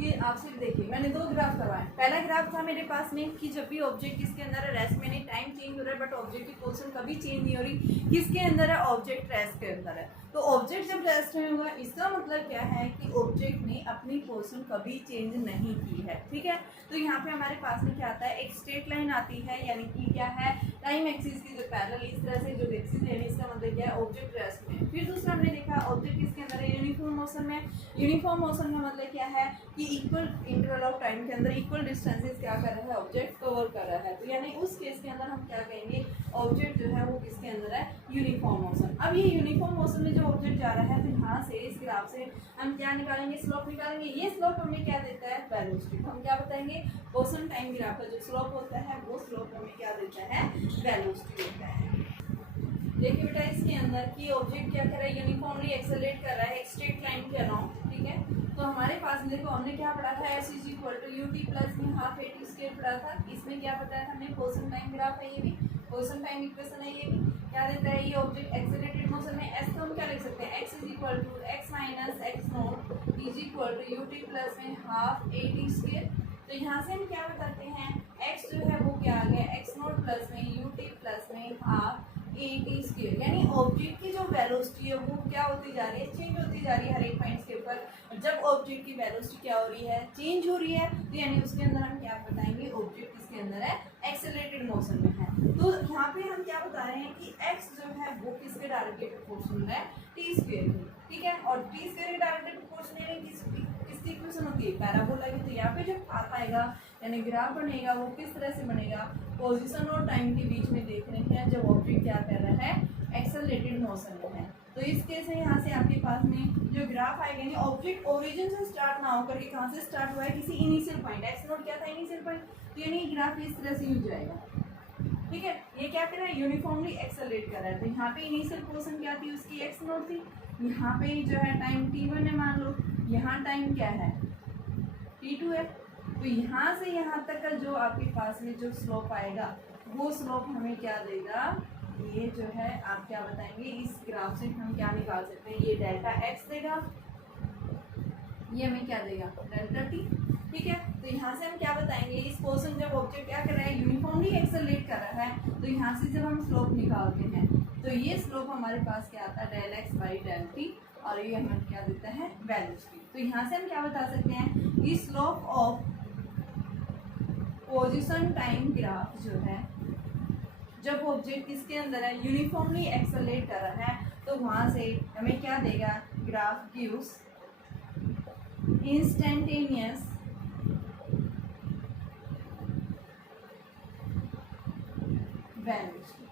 ये आप सिर्फ देखिए, मैंने दो ग्राफ करवाए। पहला ग्राफ था मेरे पास में कि जब भी ऑब्जेक्ट किसके अंदर है? रेस्ट में। नहीं, टाइम चेंज हो रहा है बट ऑब्जेक्ट की पोजीशन कभी चेंज नहीं हो रही। किसके अंदर है? ऑब्जेक्ट रेस्ट के अंदर है। तो ऑब्जेक्ट जब रेस्ट में होगा, इसका मतलब क्या है कि ऑब्जेक्ट ने अपनी पोजीशन कभी चेंज नहीं की है। ठीक है, तो यहाँ पे हमारे पास में क्या आता है? एक स्ट्रेट लाइन आती है, यानी कि क्या है? टाइम एक्सिस की जो पैरेलल इस तरह से जो एक्सिस है, इसका मतलब क्या है? ऑब्जेक्ट रेस्ट में। फिर दूसरा हमने देखा ऑब्जेक्ट किसके अंदर है? यूनिफॉर्म मोशन में। यूनिफॉर्म मोशन का मतलब क्या है कि इक्वल इंटरवल ऑफ टाइम के अंदर इक्वल डिस्टेंसेस क्या कर रहा है? ऑब्जेक्ट कवर कर रहा है। तो यानी उस केस के अंदर हम क्या कहेंगे? ऑब्जेक्ट जो है वो किसके अंदर है? Uniform motion. अब ये यूनिफॉर्म मोशन में जो ऑब्जेक्ट जा रहा है, तो यहाँ से इस ग्राफ से हम क्या निकालेंगे? स्लोप निकालेंगे। ये स्लोप हमें क्या देता है? वेलोसिटी। तो हम क्या बताएंगे? पोर्शन टाइम ग्राफ का जो स्लोप होता है वो स्लोप हमें क्या देता है? वेलोसिटी देता है। देखिए बेटा, इसके अंदर की ऑब्जेक्ट क्या कर रहा है? यूनिफॉर्मली एक्सेलरेट कर रहा है एक स्ट्रेट लाइन के अराउंड। ठीक है, तो हमारे पास देखो हमने क्या पढ़ा था? s is equal to ut plus में हाफ at स्क्वायर पढ़ा था। इसमें क्या बताया था हमने? पोर्शन टाइम ग्राफ है, ये भी पोर्शन टाइम इक्वेशन है। ये भी क्या देता है? ये ऑब्जेक्ट एक्सेलरेटेड मोशन में s तो हम क्या लिख सकते हैं? x is equal to x minus x naught is equal to ut plus में हाफ at स्क्वायर। तो यहाँ से हम क्या बताते हैं? x जो है वो क्या आ गया? x नॉट प्लस में ut प्लस में हाफ at स्क्वायर। यानी ऑब्जेक्ट की जो वेलोसिटी है वो क्या होती जा रही है? चेंज होती जा रही है हर एक पॉइंट्स के ऊपर। जब ऑब्जेक्ट की वेलोसिटी क्या हो रही है? चेंज हो रही है, तो यानी उसके अंदर हम क्या बताएंगे? ऑब्जेक्ट किसके अंदर है? एक्सेलरेटेड मोशन में है। तो यहाँ पे हम क्या बता रहे हैं कि x जो है वो किसके डायरेक्टली प्रोपोर्शनल है? t स्क्वायर की। ठीक है, और t स्क्वायर के डायरेक्टली प्रोपोर्शनल है किसकी इक्वेशन होती है? पैराबोला की। तो यहाँ पे जब पाथ आएगा यानी ग्राफ बनेगा वो किस तरह से बनेगा? पोजीशन और टाइम के बीच में देख रहे हैं जब ऑब्जेक्ट क्या कर रहा है? एक्सेलरेटेड मोशन में है। तो इस केस में यहाँ से आपके पास में जो ग्राफ आएगा, यानी ऑब्जेक्ट ओरिजिन से स्टार्ट ना होकर के कहाँ से स्टार्ट हुआ है? किसी इनिशियल पॉइंट। एक्स नोट क्या था? Initial point. तो यानी ग्राफ इस तरह से यूज जाएगा। ठीक है, ये क्या कर रहा है? यूनिफॉर्मली एक्सेलरेट कर रहा है। तो यहाँ पे इनिशियल पोर्शन क्या थी? उसकी एक्स नोट थी। यहाँ पे जो है टाइम t1 है मान लो, यहाँ टाइम क्या है? t2 है। तो यहाँ से यहाँ तक का जो आपके पास में जो स्लोप आएगा वो स्लोप हमें क्या देगा? ये जो है आप क्या बताएंगे? इस ग्राफ से हम क्या निकाल सकते हैं? ये डेल्टा x देगा, ये हमें क्या देगा? Delta t। ठीक है, तो यहाँ से हम क्या बताएंगे? इस पोर्शन जब ऑब्जेक्ट क्या कर रहा है? यूनिफॉर्मली एक्सेलरेट कर रहा है, तो यहाँ से जब हम स्लोप निकालते हैं तो ये स्लोप हमारे पास क्या आता है? Del x by del t, और ये हमें क्या देता है? वेलोसिटी। तो यहाँ से हम क्या बता सकते हैं कि slope of position time graph जो है जब ऑब्जेक्ट किसके अंदर है, यूनिफॉर्मली एक्सेलरेट कर रहा है, तो वहां से हमें क्या देगा, graph gives instantaneous velocity.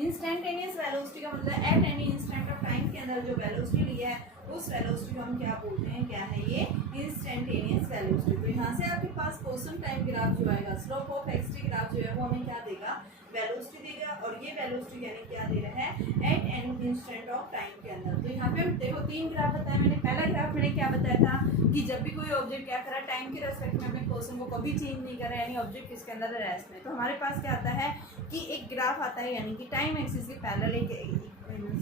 Instantaneous velocity का मतलब at any instant of time के अंदर जो वेलोसिटी ली है उस वेलोसिटी को हम क्या बोलते हैं, क्या है ये, इंस्टेंटेनियस वेलोसिटी। तो यहाँ से आपके पास क्वेश्चन टाइम ग्राफ जो आएगा, slope of x T graph जो है वो हमें क्या देगा, वेलोसिटी देगा, और ये वेलोसिटी यानी क्या दे रहा है, at any instant of time के अंदर। तो यहाँ पे देखो 3 ग्राफ बताया मैंने। पहला ग्राफ मैंने क्या बताया था कि जब भी कोई ऑब्जेक्ट क्या करा, टाइम के रेस्पेक्ट में अपने पोजीशन को कभी चेंज नहीं करा, यानी ऑब्जेक्ट किसके अंदर रेस्ट में। तो हमारे पास क्या आता है कि एक ग्राफ आता है, यानी कि टाइम एक्सिस के पैरेलल एक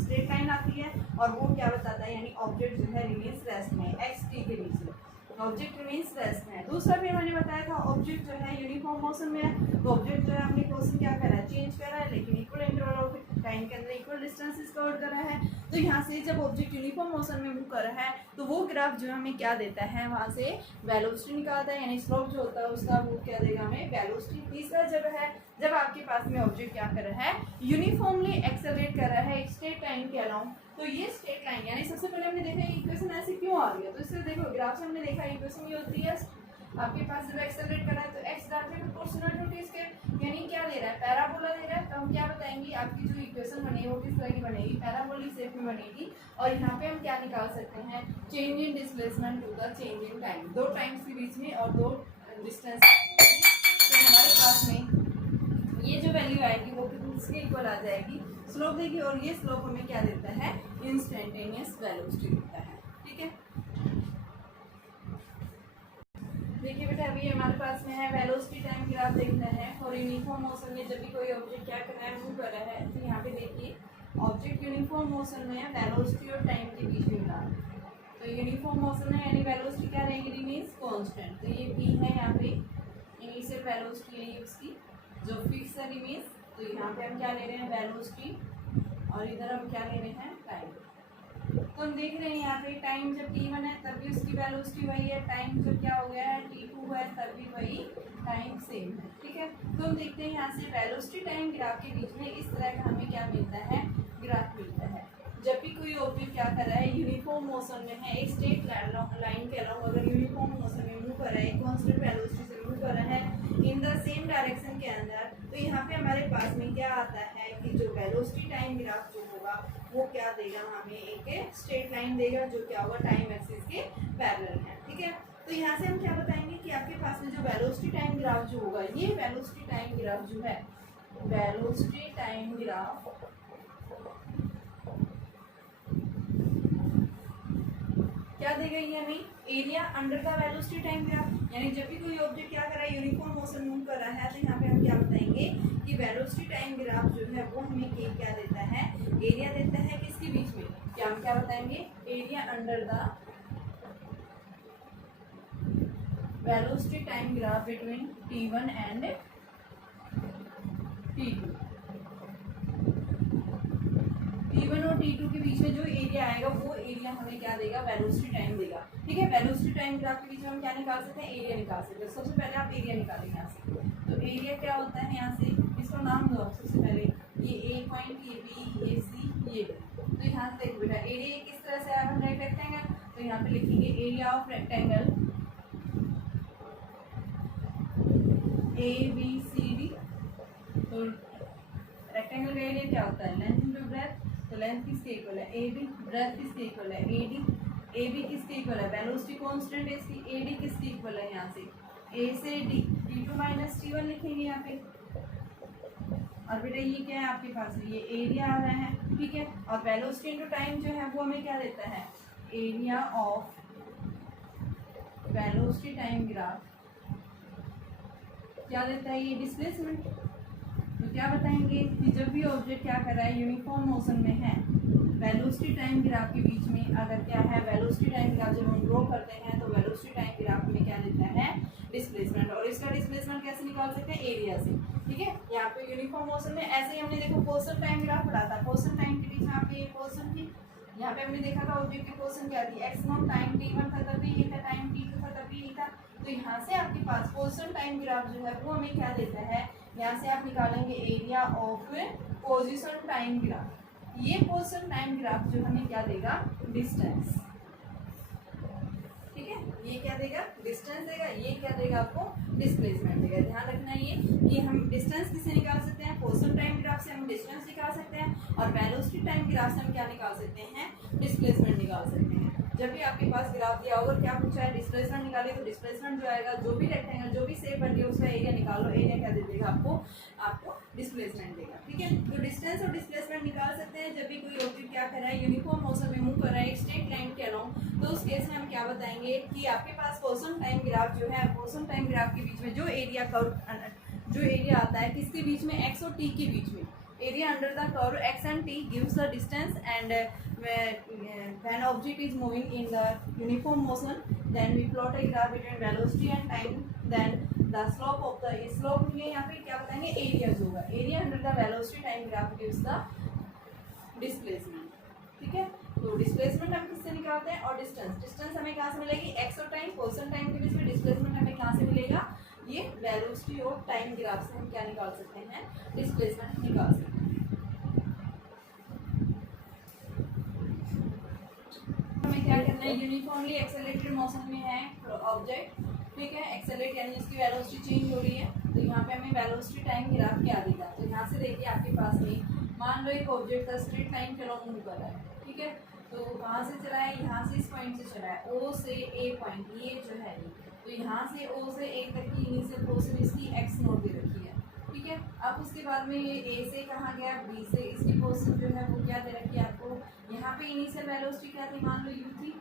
स्ट्रेट लाइन आती है, और वो क्या बताता है, यानी ऑब्जेक्ट जो है रिमेंस रेस्ट में, एक्स टी के बीच में ऑब्जेक्ट रिमेंस रेस्ट में है। दूसरा भी मैंने बताया था ऑब्जेक्ट जो है यूनिफॉर्म मोशन में है, तो ऑब्जेक्ट जो है अपनी पोजीशन क्या कर रहा है, चेंज कर रहा है, लेकिन इक्वल इंटरवल ऑफ टाइम के अंदर इक्वल डिस्टेंसेस कवर कर रहा है। तो यहाँ से जब ऑब्जेक्ट यूनिफॉर्म मोशन में मूव कर रहा है, तो वो ग्राफ जो हमें क्या देता है, वहाँ से वेलोसिटी निकालता है, यानी स्लोप जो होता है उसका वो क्या देगा हमें, वेलोसिटी। तीसरा जब आपके पास में ऑब्जेक्ट क्या कर रहा है, यूनिफॉर्मली एक्सेलरेट कर रहा है एक स्ट्रेट लाइन के अलाउंग, तो ये स्ट्रेट लाइन, यानी सबसे पहले हमने देखा इक्वेशन ऐसे क्यों आ रही है, तो इससे देखो ग्राफ से हमने देखा इक्वेशन ये होती है, आपके पास जब एक्सेलरेट कर रहा है तो X directly proportional to T square, यानी क्या दे रहा है, पैराबोला दे रहा है। तो हम क्या बताएंगे, आपकी जो इक्वेशन बनेगी वो किस तरह की बनेगी, पैराबोलिक शेप में बनेगी। और यहाँ पे हम क्या निकाल सकते हैं, change in displacement to the change in time, 2 times के बीच में और 2 डिस्टेंस। तो हमारे पास में ये जो वैल्यू आएगी वो किसके इक्वल आ जाएगी, स्लोप देगी, और ये स्लोप हमें क्या देता है, इंस्टेंटेनियस वेलोसिटी देता है। ठीक है, देखिए बेटा अभी हमारे पास में है वेलोसिटी टाइम ग्राफ देखना है, और यूनिफॉर्म मोशन में जब भी कोई ऑब्जेक्ट क्या कर रहा है, मूव कर रहा है, तो यहाँ पे देखिए ऑब्जेक्ट यूनिफॉर्म मोशन में है, वेलोसिटी और टाइम के बीच में बना, तो यूनिफॉर्म मोशन है यानी वेलोसिटी क्या रहेगी, रिमेन्स कांस्टेंट। तो ये v है यहाँ पे, इनिशियल वेलोसिटी है उसकी जो फिक्स है रिमेन्स। तो यहाँ पे हम क्या ले रहे हैं, वेलोसिटी, और इधर हम क्या ले रहे हैं, टाइम। तो हम देख रहे हैं यहाँ पे टाइम जब t1 है तब भी उसकी वेलोसिटी वही है, टाइम जब क्या हो गया है t2 है तब भी वही टाइम सेम है। ठीक है, तो हम देखते हैं यहाँ से वेलोसिटी टाइम ग्राफ के बीच में इस तरह का हमें क्या मिलता है, ग्राफ मिलता है। जब भी कोई ऑब्जेक्ट क्या कर रहा है, यूनिफॉर्म मोशन में है, एक स्ट्रेट लाइन के अलाउंग अगर यूनिफॉर्म मोशन में मूव कर रहा है, कांस्टेंट वेलोसिटी से मूव कर रहा है इन द सेम डायरेक्शन के अंदर, तो यहाँ पे हमारे पास में क्या आता है कि जो वेलोसिटी टाइम ग्राफ जो होगा वो क्या देगा हमें, एक स्ट्रेट लाइन देगा जो क्या होगा, टाइम एक्सिस के पैरेलल है। ठीक है, तो यहाँ से हम क्या बताएंगे कि आपके पास में जो वेलोसिटी टाइम ग्राफ जो होगा, ये वेलोसिटी टाइम ग्राफ जो है, वेलोसिटी टाइम ग्राफ क्या देगा, ये हमें area under the velocity time graph, यानी जब भी कोई ऑब्जेक्ट क्या कर रहा है, यूनिफॉर्म मोशन मूव कर रहा है, तो यहाँ पे हम क्या बताएंगे कि वेलोसिटी टाइम ग्राफ जो है वो हमें क्या देता है, एरिया देता है किसके बीच में, क्या हम क्या बताएंगे, area under the velocity time graph between t1 and t2। t1 और t2 के बीच में जो एरिया आएगा वो एरिया हमें क्या देगा, वेलोसिटी टाइम देगा। ठीक है, वेलोसिटी टाइम ग्राफ के बीच में हम क्या निकाल सकते हैं, एरिया निकाल सकते हैं। सबसे पहले आप एरिया निकालेंगे यहाँ से, तो एरिया क्या होता है, यहाँ से इसको नाम दो सबसे पहले, ये ए पॉइंट, ये बी, ये सी, ये डी। तो यहाँ से देखो बेटा एरिया किस तरह से आया, रेक्टेंगल, तो यहाँ पे लिखेंगे area of rectangle A B C D. तो रेक्टेंगल का एरिया क्या होता है, लेंथ इंटू ब्रेथ, तो लेंथ किसके इक्वल है, ए बी, ब्रेथ किसके इक्वल है, ए डी, ए बी किसके इक्वल है, वेलोसिटी कांस्टेंट है इसकी, ए डी किसके इक्वल है, यहाँ से ए से डी, t2 माइनस t1 लिखेंगे यहाँ पे। और बेटा ये क्या है आपके पास, ये एरिया आ रहा है। ठीक है, और वेलोसिटी इनटू टाइम जो है वो हमें क्या देता है, area of velocity time graph क्या देता है, ये डिस्प्लेसमेंट। तो क्या बताएंगे कि जब भी ऑब्जेक्ट क्या कर रहा है, यूनिफॉर्म मोशन में है, वेलोसिटी टाइम ग्राफ के बीच में अगर क्या है, वेलोसिटी टाइम ग्राफ जब हम ड्रॉ करते हैं तो वेलोसिटी टाइम ग्राफ में क्या देता है, डिस्प्लेसमेंट। और इसका डिस्प्लेसमेंट कैसे निकाल सकते हैं, एरिया से। ठीक है, यहाँ पे यूनिफॉर्म मोशन में ऐसे ही हमने देखो पोजीशन टाइम ग्राफ पढ़ा था, पोजीशन टाइम के बीच में आपकी पोजीशन थी, यहाँ पे हमने देखा था ऑब्जेक्ट की पोजीशन क्या थी, एक्स1 टाइम t1 था तब भी ये था, टाइम t2 था तब भी ये था। तो यहाँ से आपके पास पोजीशन टाइम ग्राफ जो है वो हमें क्या देता है, यहाँ से आप निकालेंगे area of position time graph. ये पोजीशन टाइम ग्राफ जो हमें क्या देगा, डिस्टेंस, ठीक है, ये क्या देगा, डिस्टेंस देगा, ये क्या देगा आपको, डिस्प्लेसमेंट देगा। ध्यान रखना ये कि हम डिस्टेंस किससे निकाल सकते हैं, पोजीशन टाइम ग्राफ से हम डिस्टेंस निकाल सकते हैं, और वेलोसिटी टाइम ग्राफ से हम क्या निकाल सकते हैं, डिस्प्लेसमेंट निकाल सकते हैं। जब भी आपके पास ग्राफ दिया होगा, क्या पूछा है, डिस्प्लेसमेंट निकालिए, तो डिस्प्लेसमेंट जो आएगा, जो भी रेक्टेंगल, जो भी शेप बन रही है उसका एरिया निकाल लो, एरिया क्या दे देगा आपको डिस्प्लेसमेंट देगा, ठीक है। तो डिस्टेंस और डिस्प्लेसमेंट निकाल सकते हैं जब भी कोई ऑब्जेक्ट क्या कर रहा है, यूनिफॉर्म मोशन में मूव कर रहा है एक स्ट्रेट लाइन के अलोंग। तो उस केस में हम क्या बताएंगे कि आपके पास पोजीशन टाइम ग्राफ जो है, पोजीशन टाइम ग्राफ के बीच में जो एरिया कर्व, जो एरिया आता है किसके बीच में, एक्स और टी के बीच में, area under the curve x and t gives the distance, and when object is moving in the uniform motion, then we plot a graph between velocity and time, then the slope of the slope में यहाँ पे क्या बताएंगे, area जो होगा, area under the velocity time graph gives the displacement, ठीक है। तो डिस्प्लेसमेंट हम किससे निकालते हैं, और डिस्टेंस हमें कहाँ से मिलेगी, एक्स और टाइम, पोजीशन टाइम के बीच में डिस्प्लेसमेंट हमें कहाँ से मिलेगा, ये वेलोसिटी ऑफ टाइम ग्राफ से हम क्या निकाल सकते हैं, डिस्प्लेसमेंट निकाल सकते हैं। हमें क्या करना है, यूनिफॉर्मली एक्सेलरेटेड मोशन में है ऑब्जेक्ट, ठीक है, एक्सेलरेट यानी जिसकी वेलोसिटी चेंज हो रही है, तो यहाँ पे हमें वेलोसिटी टाइम ग्राफ क्या देगा। तो यहाँ से देखिए आपके पास में मान लो एक ऑब्जेक्ट का स्ट्रेट लाइन के अलोंग मूव कर रहा है, ठीक है, तो कहाँ से चला है, यहाँ से इस पॉइंट से चला है, ओ से ए पॉइंट, ये जो है ये, तो यहाँ से ओ से ए तक की इनिशियल पोजीशन इसकी एक्स नोट दे रखी है, ठीक है। अब उसके बाद में ये ए से कहाँ गया, बी से, इसकी पोजीशन जो है वो क्या दे रखी है आपको, यहाँ पे इनिशियल वेलोसिटी क्या थी, मान लो यू थी,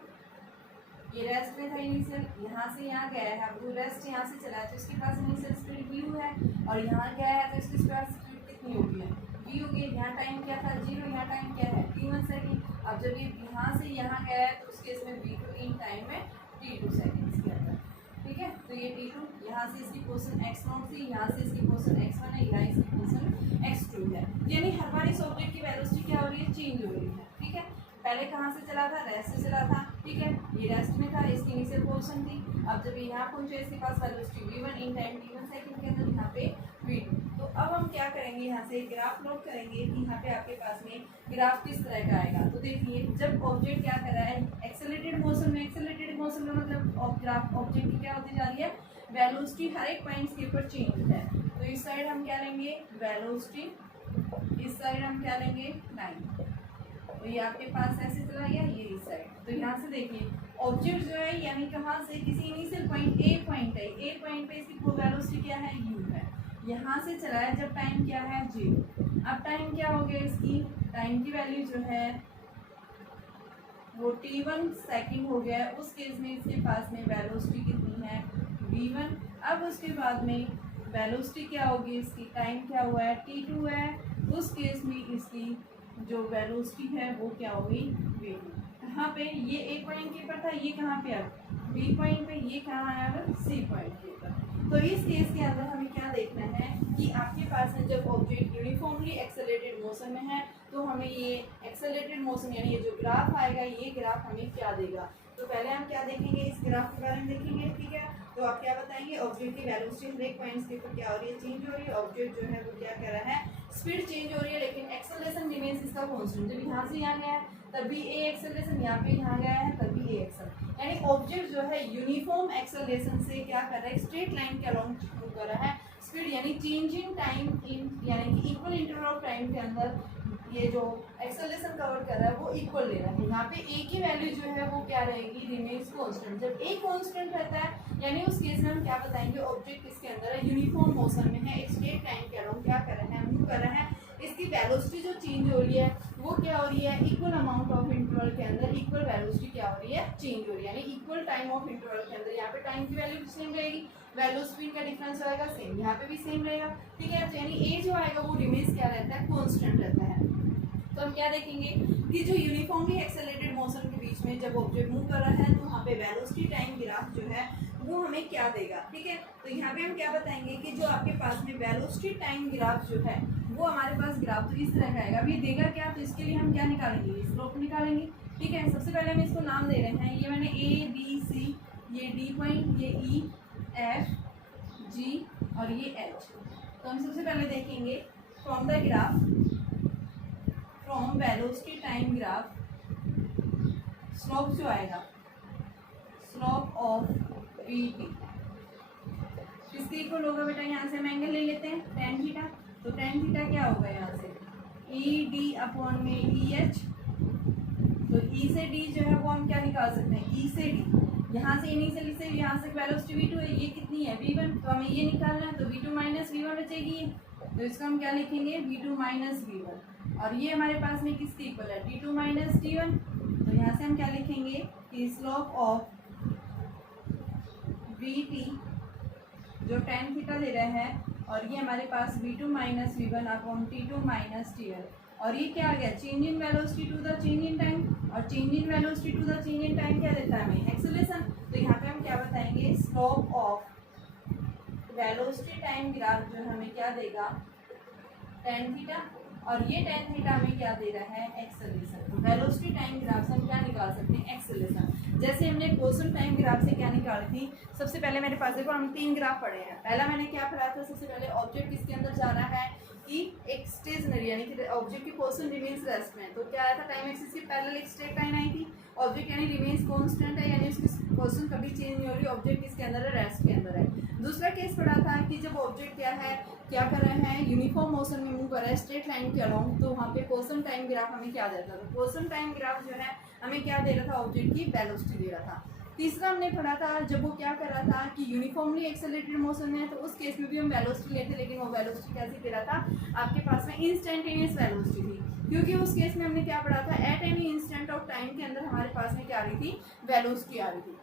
ये रेस्ट में था इनिशियल, यहाँ से यहाँ गया है, अब रेस्ट यहाँ से चला है तो इसके पास इनिशियल स्पीड v है, और यहाँ गया है तो इसकी स्पीड कितनी होगी है, v होगी। यहाँ टाइम क्या था, 0, यहाँ टाइम क्या है, t1 सेकेंड। अब जब ये यहाँ से यहाँ गया है तो उस केस में v2 इन टाइम में t2 सेकेंड्स के अंदर, ठीक है। तो ये t2, यहाँ से इसकी पोजीशन x0 थी, यहाँ से इसकी पोजीशन x1 है, यहाँ इसकी पोजीशन x2 है, यानी हर बार इस ऑब्जेक्ट की वेलोसिटी क्या हो रही है, चेंज हो रही है, ठीक है। पहले कहाँ से चला था, रेस्ट से चला था, ठीक है, ये रेस्ट में था, इसकी इनिशियल पोजीशन थी। अब जब यहाँ पहुंचे इसके पास velocity v1 in time t1 second के अंदर, यहाँ पे v2। तो अब हम क्या करेंगे, यहाँ से ग्राफ प्लॉट करेंगे कि यहाँ पे आपके पास में ग्राफ किस तरह का आएगा। तो देखिए जब ऑब्जेक्ट क्या कर रहा है, एक्सेलरेटेड मोशन में, एक्सेलरेटेड मोशन में मतलब ग्राफ ऑब्जेक्ट की क्या होती जा रही है, वेलोसिटी हर एक पॉइंट के ऊपर चेंज है। तो इस साइड हम क्या लेंगे, वेलोसिटी, इस साइड हम क्या लेंगे, टाइम। तो ये आपके पास ऐसे चला गया, ये इस साइड। तो यहाँ से देखिए ऑब्जेक्ट जो है यानी कहाँ से, किसी इनिशियल पॉइंट ए पॉइंट है, ए पॉइंट पे इसकी वेलोसिटी क्या है, u है, यहाँ से चला है जब टाइम क्या है 0। अब टाइम क्या हो गया, इसकी टाइम की वैल्यू जो है वो t1 सेकंड हो गया है। उस केस में इसके पास में वेलोसिटी कितनी है, v1। अब उसके बाद में वेलोसिटी क्या होगी, इसकी टाइम क्या हुआ है, t2 है। उस केस में इसकी जो वेलोसिटी है वो क्या होगी, v2। कहाँ पे, ये ए पॉइंट के ऊपर था, ये कहाँ पे अब बी पॉइंट पे, ये कहाँ है अब सी पॉइंट के ऊपर। तो इस केस के अंदर हमें क्या देखना है कि आपके पास है जब ऑब्जेक्ट यूनिफॉर्मली एक्सेलरेटेड मोशन में है तो हमें ये एक्सेलरेटेड मोशन यानी ये जो ग्राफ आएगा, ये ग्राफ हमें क्या देगा। तो पहले हम क्या देखेंगे, इस ग्राफ के बारे में देखेंगे, ठीक है। तो आप क्या बताएंगे, ऑब्जेक्ट की वेलोसिटी हर एक पॉइंट्स के ऊपर क्या हो रही है, चेंज हो रही है। ऑब्जेक्ट जो है वो क्या कर रहा है, स्पीड चेंज हो रही है, लेकिन एक्सेलरेशन रिमेंस इसका कांस्टेंट। जब यहाँ से यहाँ गया है तभी ए एक्सेलरेशन, यहाँ पे यहाँ गया है तभी ए एक्सेलरेशन, यानी ऑब्जेक्ट जो है यूनिफॉर्म एक्सेलरेशन से क्या कर रहा है, स्ट्रेट लाइन के अलोंग मूव कर रहा है। स्पीड यानी चेंज इन टाइम इन यानी कि इक्वल इंटरवल ऑफ टाइम के अंदर ये जो एक्सेलरेशन कवर कर रहा है वो इक्वल ले रहा है। यहाँ पे ए की वैल्यू जो है वो क्या रहेगी, रिमेन्स कांस्टेंट। जब ए कांस्टेंट रहता है यानी उस केस में हम क्या बताएंगे, ऑब्जेक्ट किसके अंदर है, यूनिफॉर्म मोशन में है, एक स्ट्रेट लाइन के अलोंग क्या कर रहे हैं, मूव कर रहे हैं। इसकी वेलोसिटी जो चेंज हो रही है वो क्या हो रही है, इक्वल अमाउंट ऑफ इंटरवल के अंदर इक्वल वेलोसिटी क्या हो रही है, चेंज हो रही है, यानी इक्वल टाइम ऑफ इंटरवल के अंदर। यहाँ पे टाइम की वैल्यू सेम रहेगी, वेलोसिटी का डिफरेंस आएगा सेम, यहाँ पे भी सेम रहेगा, ठीक है। यानी ए जो आएगा वो रिमेन्स क्या रहता है, कांस्टेंट रहता है। तो हम क्या देखेंगे कि जो यूनिफॉर्मली एक्सेलरेटेड मोशन के बीच में जब ऑब्जेक्ट मूव कर रहा है तो वहाँ पे वेलोसिटी टाइम ग्राफ जो है वो हमें क्या देगा, ठीक है। तो यहाँ पे हम क्या बताएंगे कि जो आपके पास में वेलोसिटी टाइम ग्राफ जो है वो हमारे पास ग्राफ तो इस तरह का आएगा। अब ये देगा क्या, तो इसके लिए हम क्या निकालेंगे, स्लोप निकालेंगे, ठीक है। सबसे पहले हम इसको नाम दे रहे हैं, ये मैंने ए बी सी, ये डी पॉइंट, ये ई एफ जी और ये एच। तो तो हम सबसे पहले देखेंगे from the graph, from velocity time graph, slope जो आएगा, स्लोप ऑफ वी टी किसके इक्वल होगा बेटा, यहाँ से हम एंगल ले लेते हैं tan थीटा, तो tan थीटा क्या होगा यहाँ से ई डी अपॉन में ई एच, तो ई से डी जो है वो हम क्या निकाल सकते हैं, ई से डी, यहाँ से इनिशियली से यहाँ से वेलोसिटी v2 है, ये कितनी है v1, तो हमें ये निकालना है, तो v2 माइनस v1 बचेगी, तो इसको हम क्या लिखेंगे v2 माइनस v1, और ये हमारे पास में किसके इक्वल है t2 माइनस t1, तो यहाँ से हम क्या लिखेंगे कि स्लोप ऑफ vt जो tan थीटा ले रहे हैं, और ये हमारे पास v2 minus v1 upon t2 minus t1, और ये क्या आ गया change in velocity to the change in time, और change in velocity to the change in time क्या देता है हमें एक्सेलरेशन, तो यहाँ पे हम क्या बताएंगे slope of velocity time graph जो हमें क्या देगा tan थीटा, और ये tan थीटा हमें क्या दे रहा है एक्सेलरेशन, तो वेलोसिटी टाइम ग्राफ से हम क्या निकाल सकते हैं एक्सेलरेशन। जैसे हमने कोसाइन टाइम ग्राफ से क्या निकाली थी, सबसे पहले मेरे पास देखो हम 3 ग्राफ पढ़े हैं, पहला मैंने क्या पढ़ा था, सबसे पहले ऑब्जेक्ट किसके अंदर जा रहा है कि एक स्टेशनरी यानी कि ऑब्जेक्ट की पोजीशन रिमेन्स रेस्ट में, तो क्या आया था टाइम एक्सिस के पैरेलल एक स्ट्रेट लाइन आई थी, ऑब्जेक्ट यानी रिमेन्स कांस्टेंट है, यानी उसकी पोजीशन कभी चेंज नहीं हो रही, ऑब्जेक्ट किसके अंदर है रेस्ट के अंदर है। दूसरा केस पढ़ा था कि जब ऑब्जेक्ट क्या कर रहे हैं यूनिफॉर्म मोशन में मूव कर रहा है स्ट्रेट लाइन के अलोंग, तो वहाँ पे कोसाइन टाइम ग्राफ हमें क्या देता था, कोसाइन टाइम ग्राफ जो है हमें क्या दे रहा था ऑब्जेक्ट की वेलोसिटी दे रहा था। तीसरा हमने पढ़ा था जब वो क्या कर रहा था कि यूनिफॉर्मली एक्सेलरेटेड मोशन में है, तो उस केस में भी हम वेलोसिटी लेते, लेकिन वो वेलोसिटी कैसी दे रहा था आपके पास में इंस्टेंटेनियस वेलोसिटी थी, क्योंकि उस केस में हमने क्या पढ़ा था at any instant of time के अंदर हमारे पास में क्या आ रही थी वेलोसिटी आ रही थी।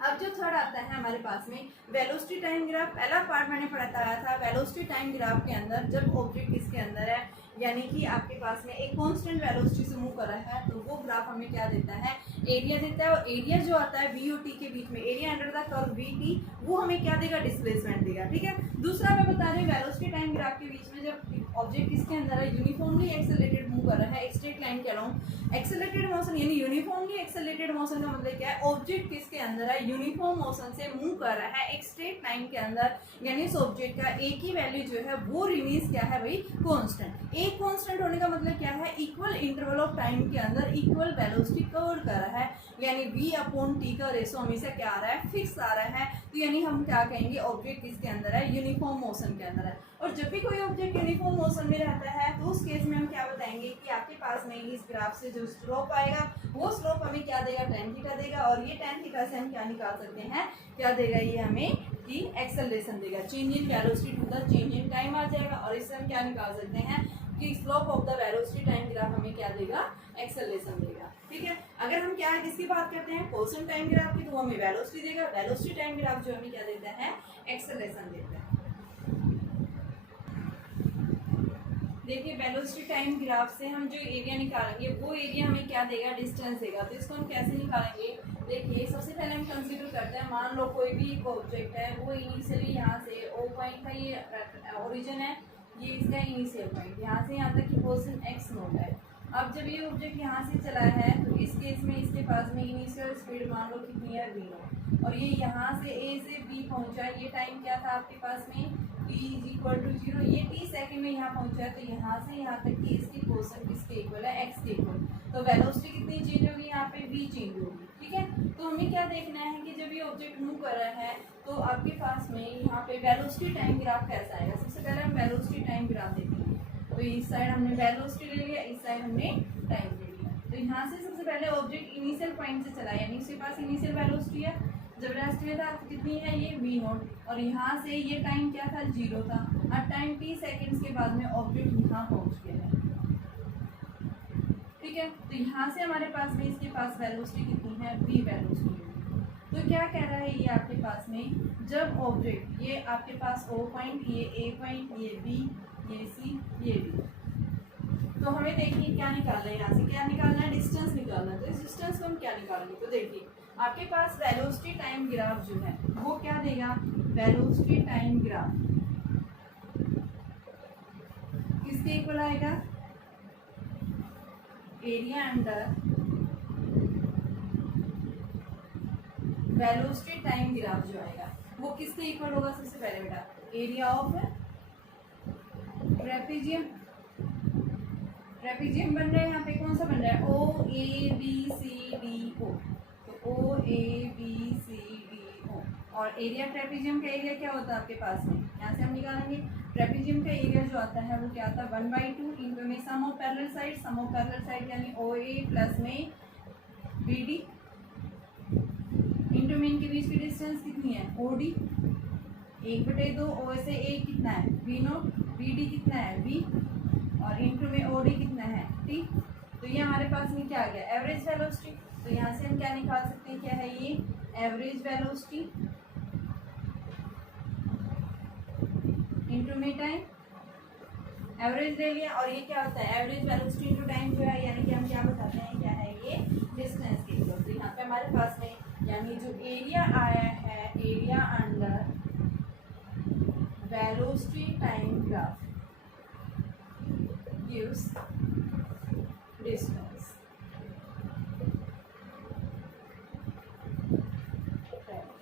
अब जो थर्ड आता है हमारे पास में वेलोसिटी टाइम ग्राफ, पहला पार्ट मैंने पढ़ाया था वेलोसिटी टाइम ग्राफ के अंदर जब ऑब्जेक्ट किसके अंदर है यानी कि आपके पास में एक कांस्टेंट वेलोसिटी से मूव कर रहा है, तो वो ग्राफ हमें क्या देता है एरिया देता है, और एरिया जो आता है वी और टी के बीच में area under the curve we T वो हमें क्या देगा डिस्प्लेसमेंट देगा, ठीक है। दूसरा मैं बता रही हूँ वेलोसिटी टाइम ग्राफ के बीच में जब ऑब्जेक्ट किसके अंदर है यूनिफॉर्मली एक्सेलरेटेड मूव कर रहा है एक स्ट्रेट लाइन के अलोंग, एक्सेलरेटेड मोशन यानी यूनिफॉर्मली एक्सेलरेटेड मोशन का मतलब क्या है ऑब्जेक्ट किसके अंदर है यूनिफॉर्म मोशन से मूव कर रहा है एक स्ट्रेट लाइन के अंदर, यानी इस ऑब्जेक्ट का एक ही वैल्यू जो है वो रिमेन्स क्या है भाई कांस्टेंट। एक कांस्टेंट होने का मतलब क्या है इक्वल इंटरवल ऑफ टाइम के अंदर इक्वल वेलोसिटी कवर कर रहा है, यानी v अपॉन टी का रेशो हमेशा क्या आ रहा है फिक्स आ रहा है, तो यानी हम क्या कहेंगे ऑब्जेक्ट किसके अंदर है यूनिफॉर्म मोशन के अंदर है। और जब भी कोई ऑब्जेक्ट यूनिफॉर्म मोशन में रहता है तो उस केस में हम क्या बताएंगे कि आपके पास में इस ग्राफ से जो स्लोप आएगा वो स्लोप हमें क्या देगा tan थीटा देगा, और ये tan थीटा से हम क्या निकाल सकते हैं क्या देगा ये हमें कि एक्सेलरेशन देगा, change in velocity to the change in time आ जाएगा, और इससे हम क्या निकाल सकते हैं कि slope of the velocity time graph हमें क्या देगा एक्सेलरेशन देगा, ठीक है। अगर हम क्या है किसकी बात करते हैं कोसाइन टाइम ग्राफ की, तो हमें वेलोसिटी देगा, वेलोसिटी टाइम ग्राफ जो हमें क्या देता है एक्सेलरेशन देता है। देखिए वेलोसिटी टाइम ग्राफ से हम जो एरिया निकालेंगे वो एरिया हमें क्या देगा डिस्टेंस देगा, तो इसको हम कैसे निकालेंगे देखिए सबसे पहले हम कंसीडर करते हैं मान लो कोई भी ऑब्जेक्ट है वो इनिशियली यहाँ से ओ पॉइंट का ये ओरिजिन है, ये इसका इनिशियल पॉइंट यहाँ से यहाँ तक की पोजीशन x नोट है। अब जब ये ऑब्जेक्ट यहाँ से चला है तो इस केस में इसके पास में इनिशियल स्पीड मान लो कितनी है v नोट, और ये यहाँ से a से b पहुँचा, ये टाइम क्या था आपके पास में t = 0, ये t सेकंड में यहाँ पहुँचा है, तो यहाँ से यहाँ तक की इसकी पोजीशन किसके इक्वल है x के इक्वल, तो वेलोसिटी कितनी चेंज होगी यहाँ पे v चेंज होगी, ठीक है। तो हमें क्या देखना है कि जब ये ऑब्जेक्ट मूव कर रहा है तो आपके पास में यहाँ पे वेलोसिटी टाइम ग्राफ कैसा आएगा। सबसे पहले हम वेलोसिटी टाइम ग्राफ देखेंगे, तो इस साइड हमने वेलोसिटी ले लिया, इस साइड हमने टाइम ले लिया। तो यहाँ से सबसे पहले ऑब्जेक्ट इनिशियल पॉइंट से चला यानी उसके पास इनिशियल वेलोसिटी है, जब रेस्ट में था तो कितनी है ये v नोट, और यहाँ से ये टाइम क्या था 0 था, और टाइम t सेकेंड्स के बाद में ऑब्जेक्ट यहाँ पहुँच गया है, ठीक है। तो यहाँ से हमारे पास में इसके पास वेलोसिटी कितनी है v वेलोसिटी। तो क्या कह रहा है ये आपके पास में जब ऑब्जेक्ट ये आपके पास O पॉइंट, ये A पॉइंट, ये B, ये C, ये D, तो हमें देखिए क्या निकालना है, यहाँ से क्या निकालना है डिस्टेंस निकालना है। तो इस डिस्टेंस को हम क्या निकालेंगे, तो देखिए आपके पास वेलोसिटी टाइम ग्राफ जो है वो क्या देगा वेलोसिटी टाइम ग्राफ किसके इक्वल आएगा area under velocity time graph जो आएगा वो किसके इक्वल होगा, सबसे पहले बेटा एरिया ऑफ ट्रेपीजियम, ट्रेपीजियम बन रहा है, यहाँ पे कौन सा बन रहा है, ओ ए बी सी डी ओ, तो ओ ए बी सी डी ओ। और एरिया ट्रेपीजियम का एरिया क्या होता है आपके पास में, यहाँ से हम निकालेंगे ट्रेपीजियम का एरिया जो आता है वो क्या आता है 1/2 इंटू में sum of parallel side, sum of parallel side यानी ओ ए प्लस में बी डी इंटू में इनके बीच की डिस्टेंस कितनी है ओ डी, 1/2 ओ से ए कितना है बी नोट, बी डी कितना है बी, और इंटू में ओ डी कितना है टी। तो ये हमारे पास में क्या आ गया एवरेज वेलोसिटी। तो यहाँ से हम क्या निकाल सकते हैं, क्या है ये एवरेज वेलोसिटी इंटू में टाइम, एवरेज ले लिया। और ये क्या होता है एवरेज वेलोसिटी इंटू टाइम जो है, यानी कि हम क्या बताते हैं क्या है ये डिस्टेंस की। तो यहाँ पे हमारे पास में यानी जो एरिया आया है, area under velocity time graph gives distance.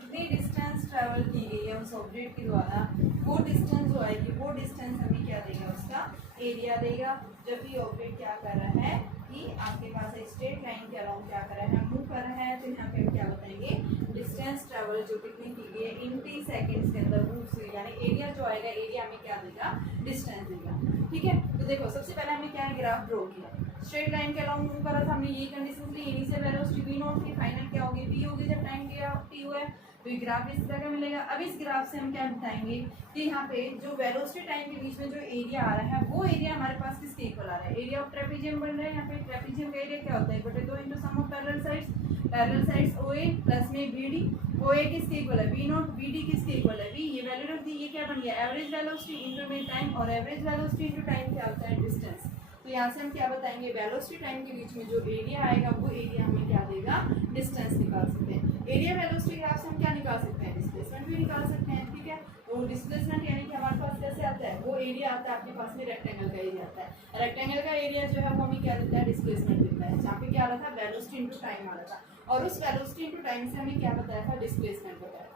कितनी डिस्टेंस ट्रेवल की गई है उस ऑब्जेक्ट के द्वारा, वो डिस्टेंस जो आएगी वो डिस्टेंस हमें क्या देगा, उसका एरिया देगा। जब भी ऑब्जेक्ट क्या कर रहा है कि आपके पास एक स्ट्रेट लाइन के अलाउंग क्या कर रहा है, मूव कर रहा है, तो यहाँ पे हम क्या बताएंगे डिस्टेंस ट्रेवल जो कितनी की गई है इन टी सेकेंड्स के अंदर, मूव से यानी एरिया जो आएगा एरिया हमें क्या देगा डिस्टेंस देगा। ठीक है, तो देखो सबसे पहले हमने क्या है ग्राफ ड्रॉ किया, स्ट्रेट लाइन के अलाउंग मूव कर रहा था, हमने ये कंडीशन ली, इनिशियल वेलोसिटी v नॉट थी, फाइनल क्या होगी v होगी जब टाइम क्या t हुआ है, तो ये ग्राफ इस तरह का मिलेगा। अब इस ग्राफ से हम क्या बताएंगे कि यहाँ पे जो वेलोसिटी टाइम के बीच में जो एरिया आ रहा है वो एरिया हमारे पास किसके इक्वल आ रहा है, एरिया ऑफ ट्रेपीजियम बन रहा है। यहाँ पे ट्रेपीजियम का एरिया क्या होता है 1/2 into sum of parallel sides, parallel sides O A plus में बी डी, ओ ए किसके इक्वल है v नॉट, बी डी किसके इक्वल है v, ये वैल्यू रख दी, ये क्या बन गया एवरेज वेलोसिटी इंटू में टाइम, और एवरेज वेलोसिटी इंटू टाइम क्या होता है डिस्टेंस। तो यहाँ से हम क्या बताएंगे वेलोसिटी टाइम के बीच में जो एरिया आएगा वो एरिया हमें क्या देगा डिस्टेंस निकाल सकते हैं। एरिया वेलोसिटी ग्राफ से हम क्या निकाल सकते हैं डिस्प्लेसमेंट भी निकाल सकते हैं। ठीक है, तो डिस्प्लेसमेंट यानी कि हमारे पास कैसे आता है, वो एरिया आता है आपके पास में रेक्टेंगल का एरिया आता है, रेक्टेंगल का एरिया जो है वो हमें क्या देता है डिस्प्लेसमेंट देता है। जहाँ पे क्या आ रहा था वेलोसिटी इंटू टाइम आ रहा था, और उस वेलोसिटी इंटू टाइम से हमें क्या बताया था डिस्प्लेसमेंट बताया।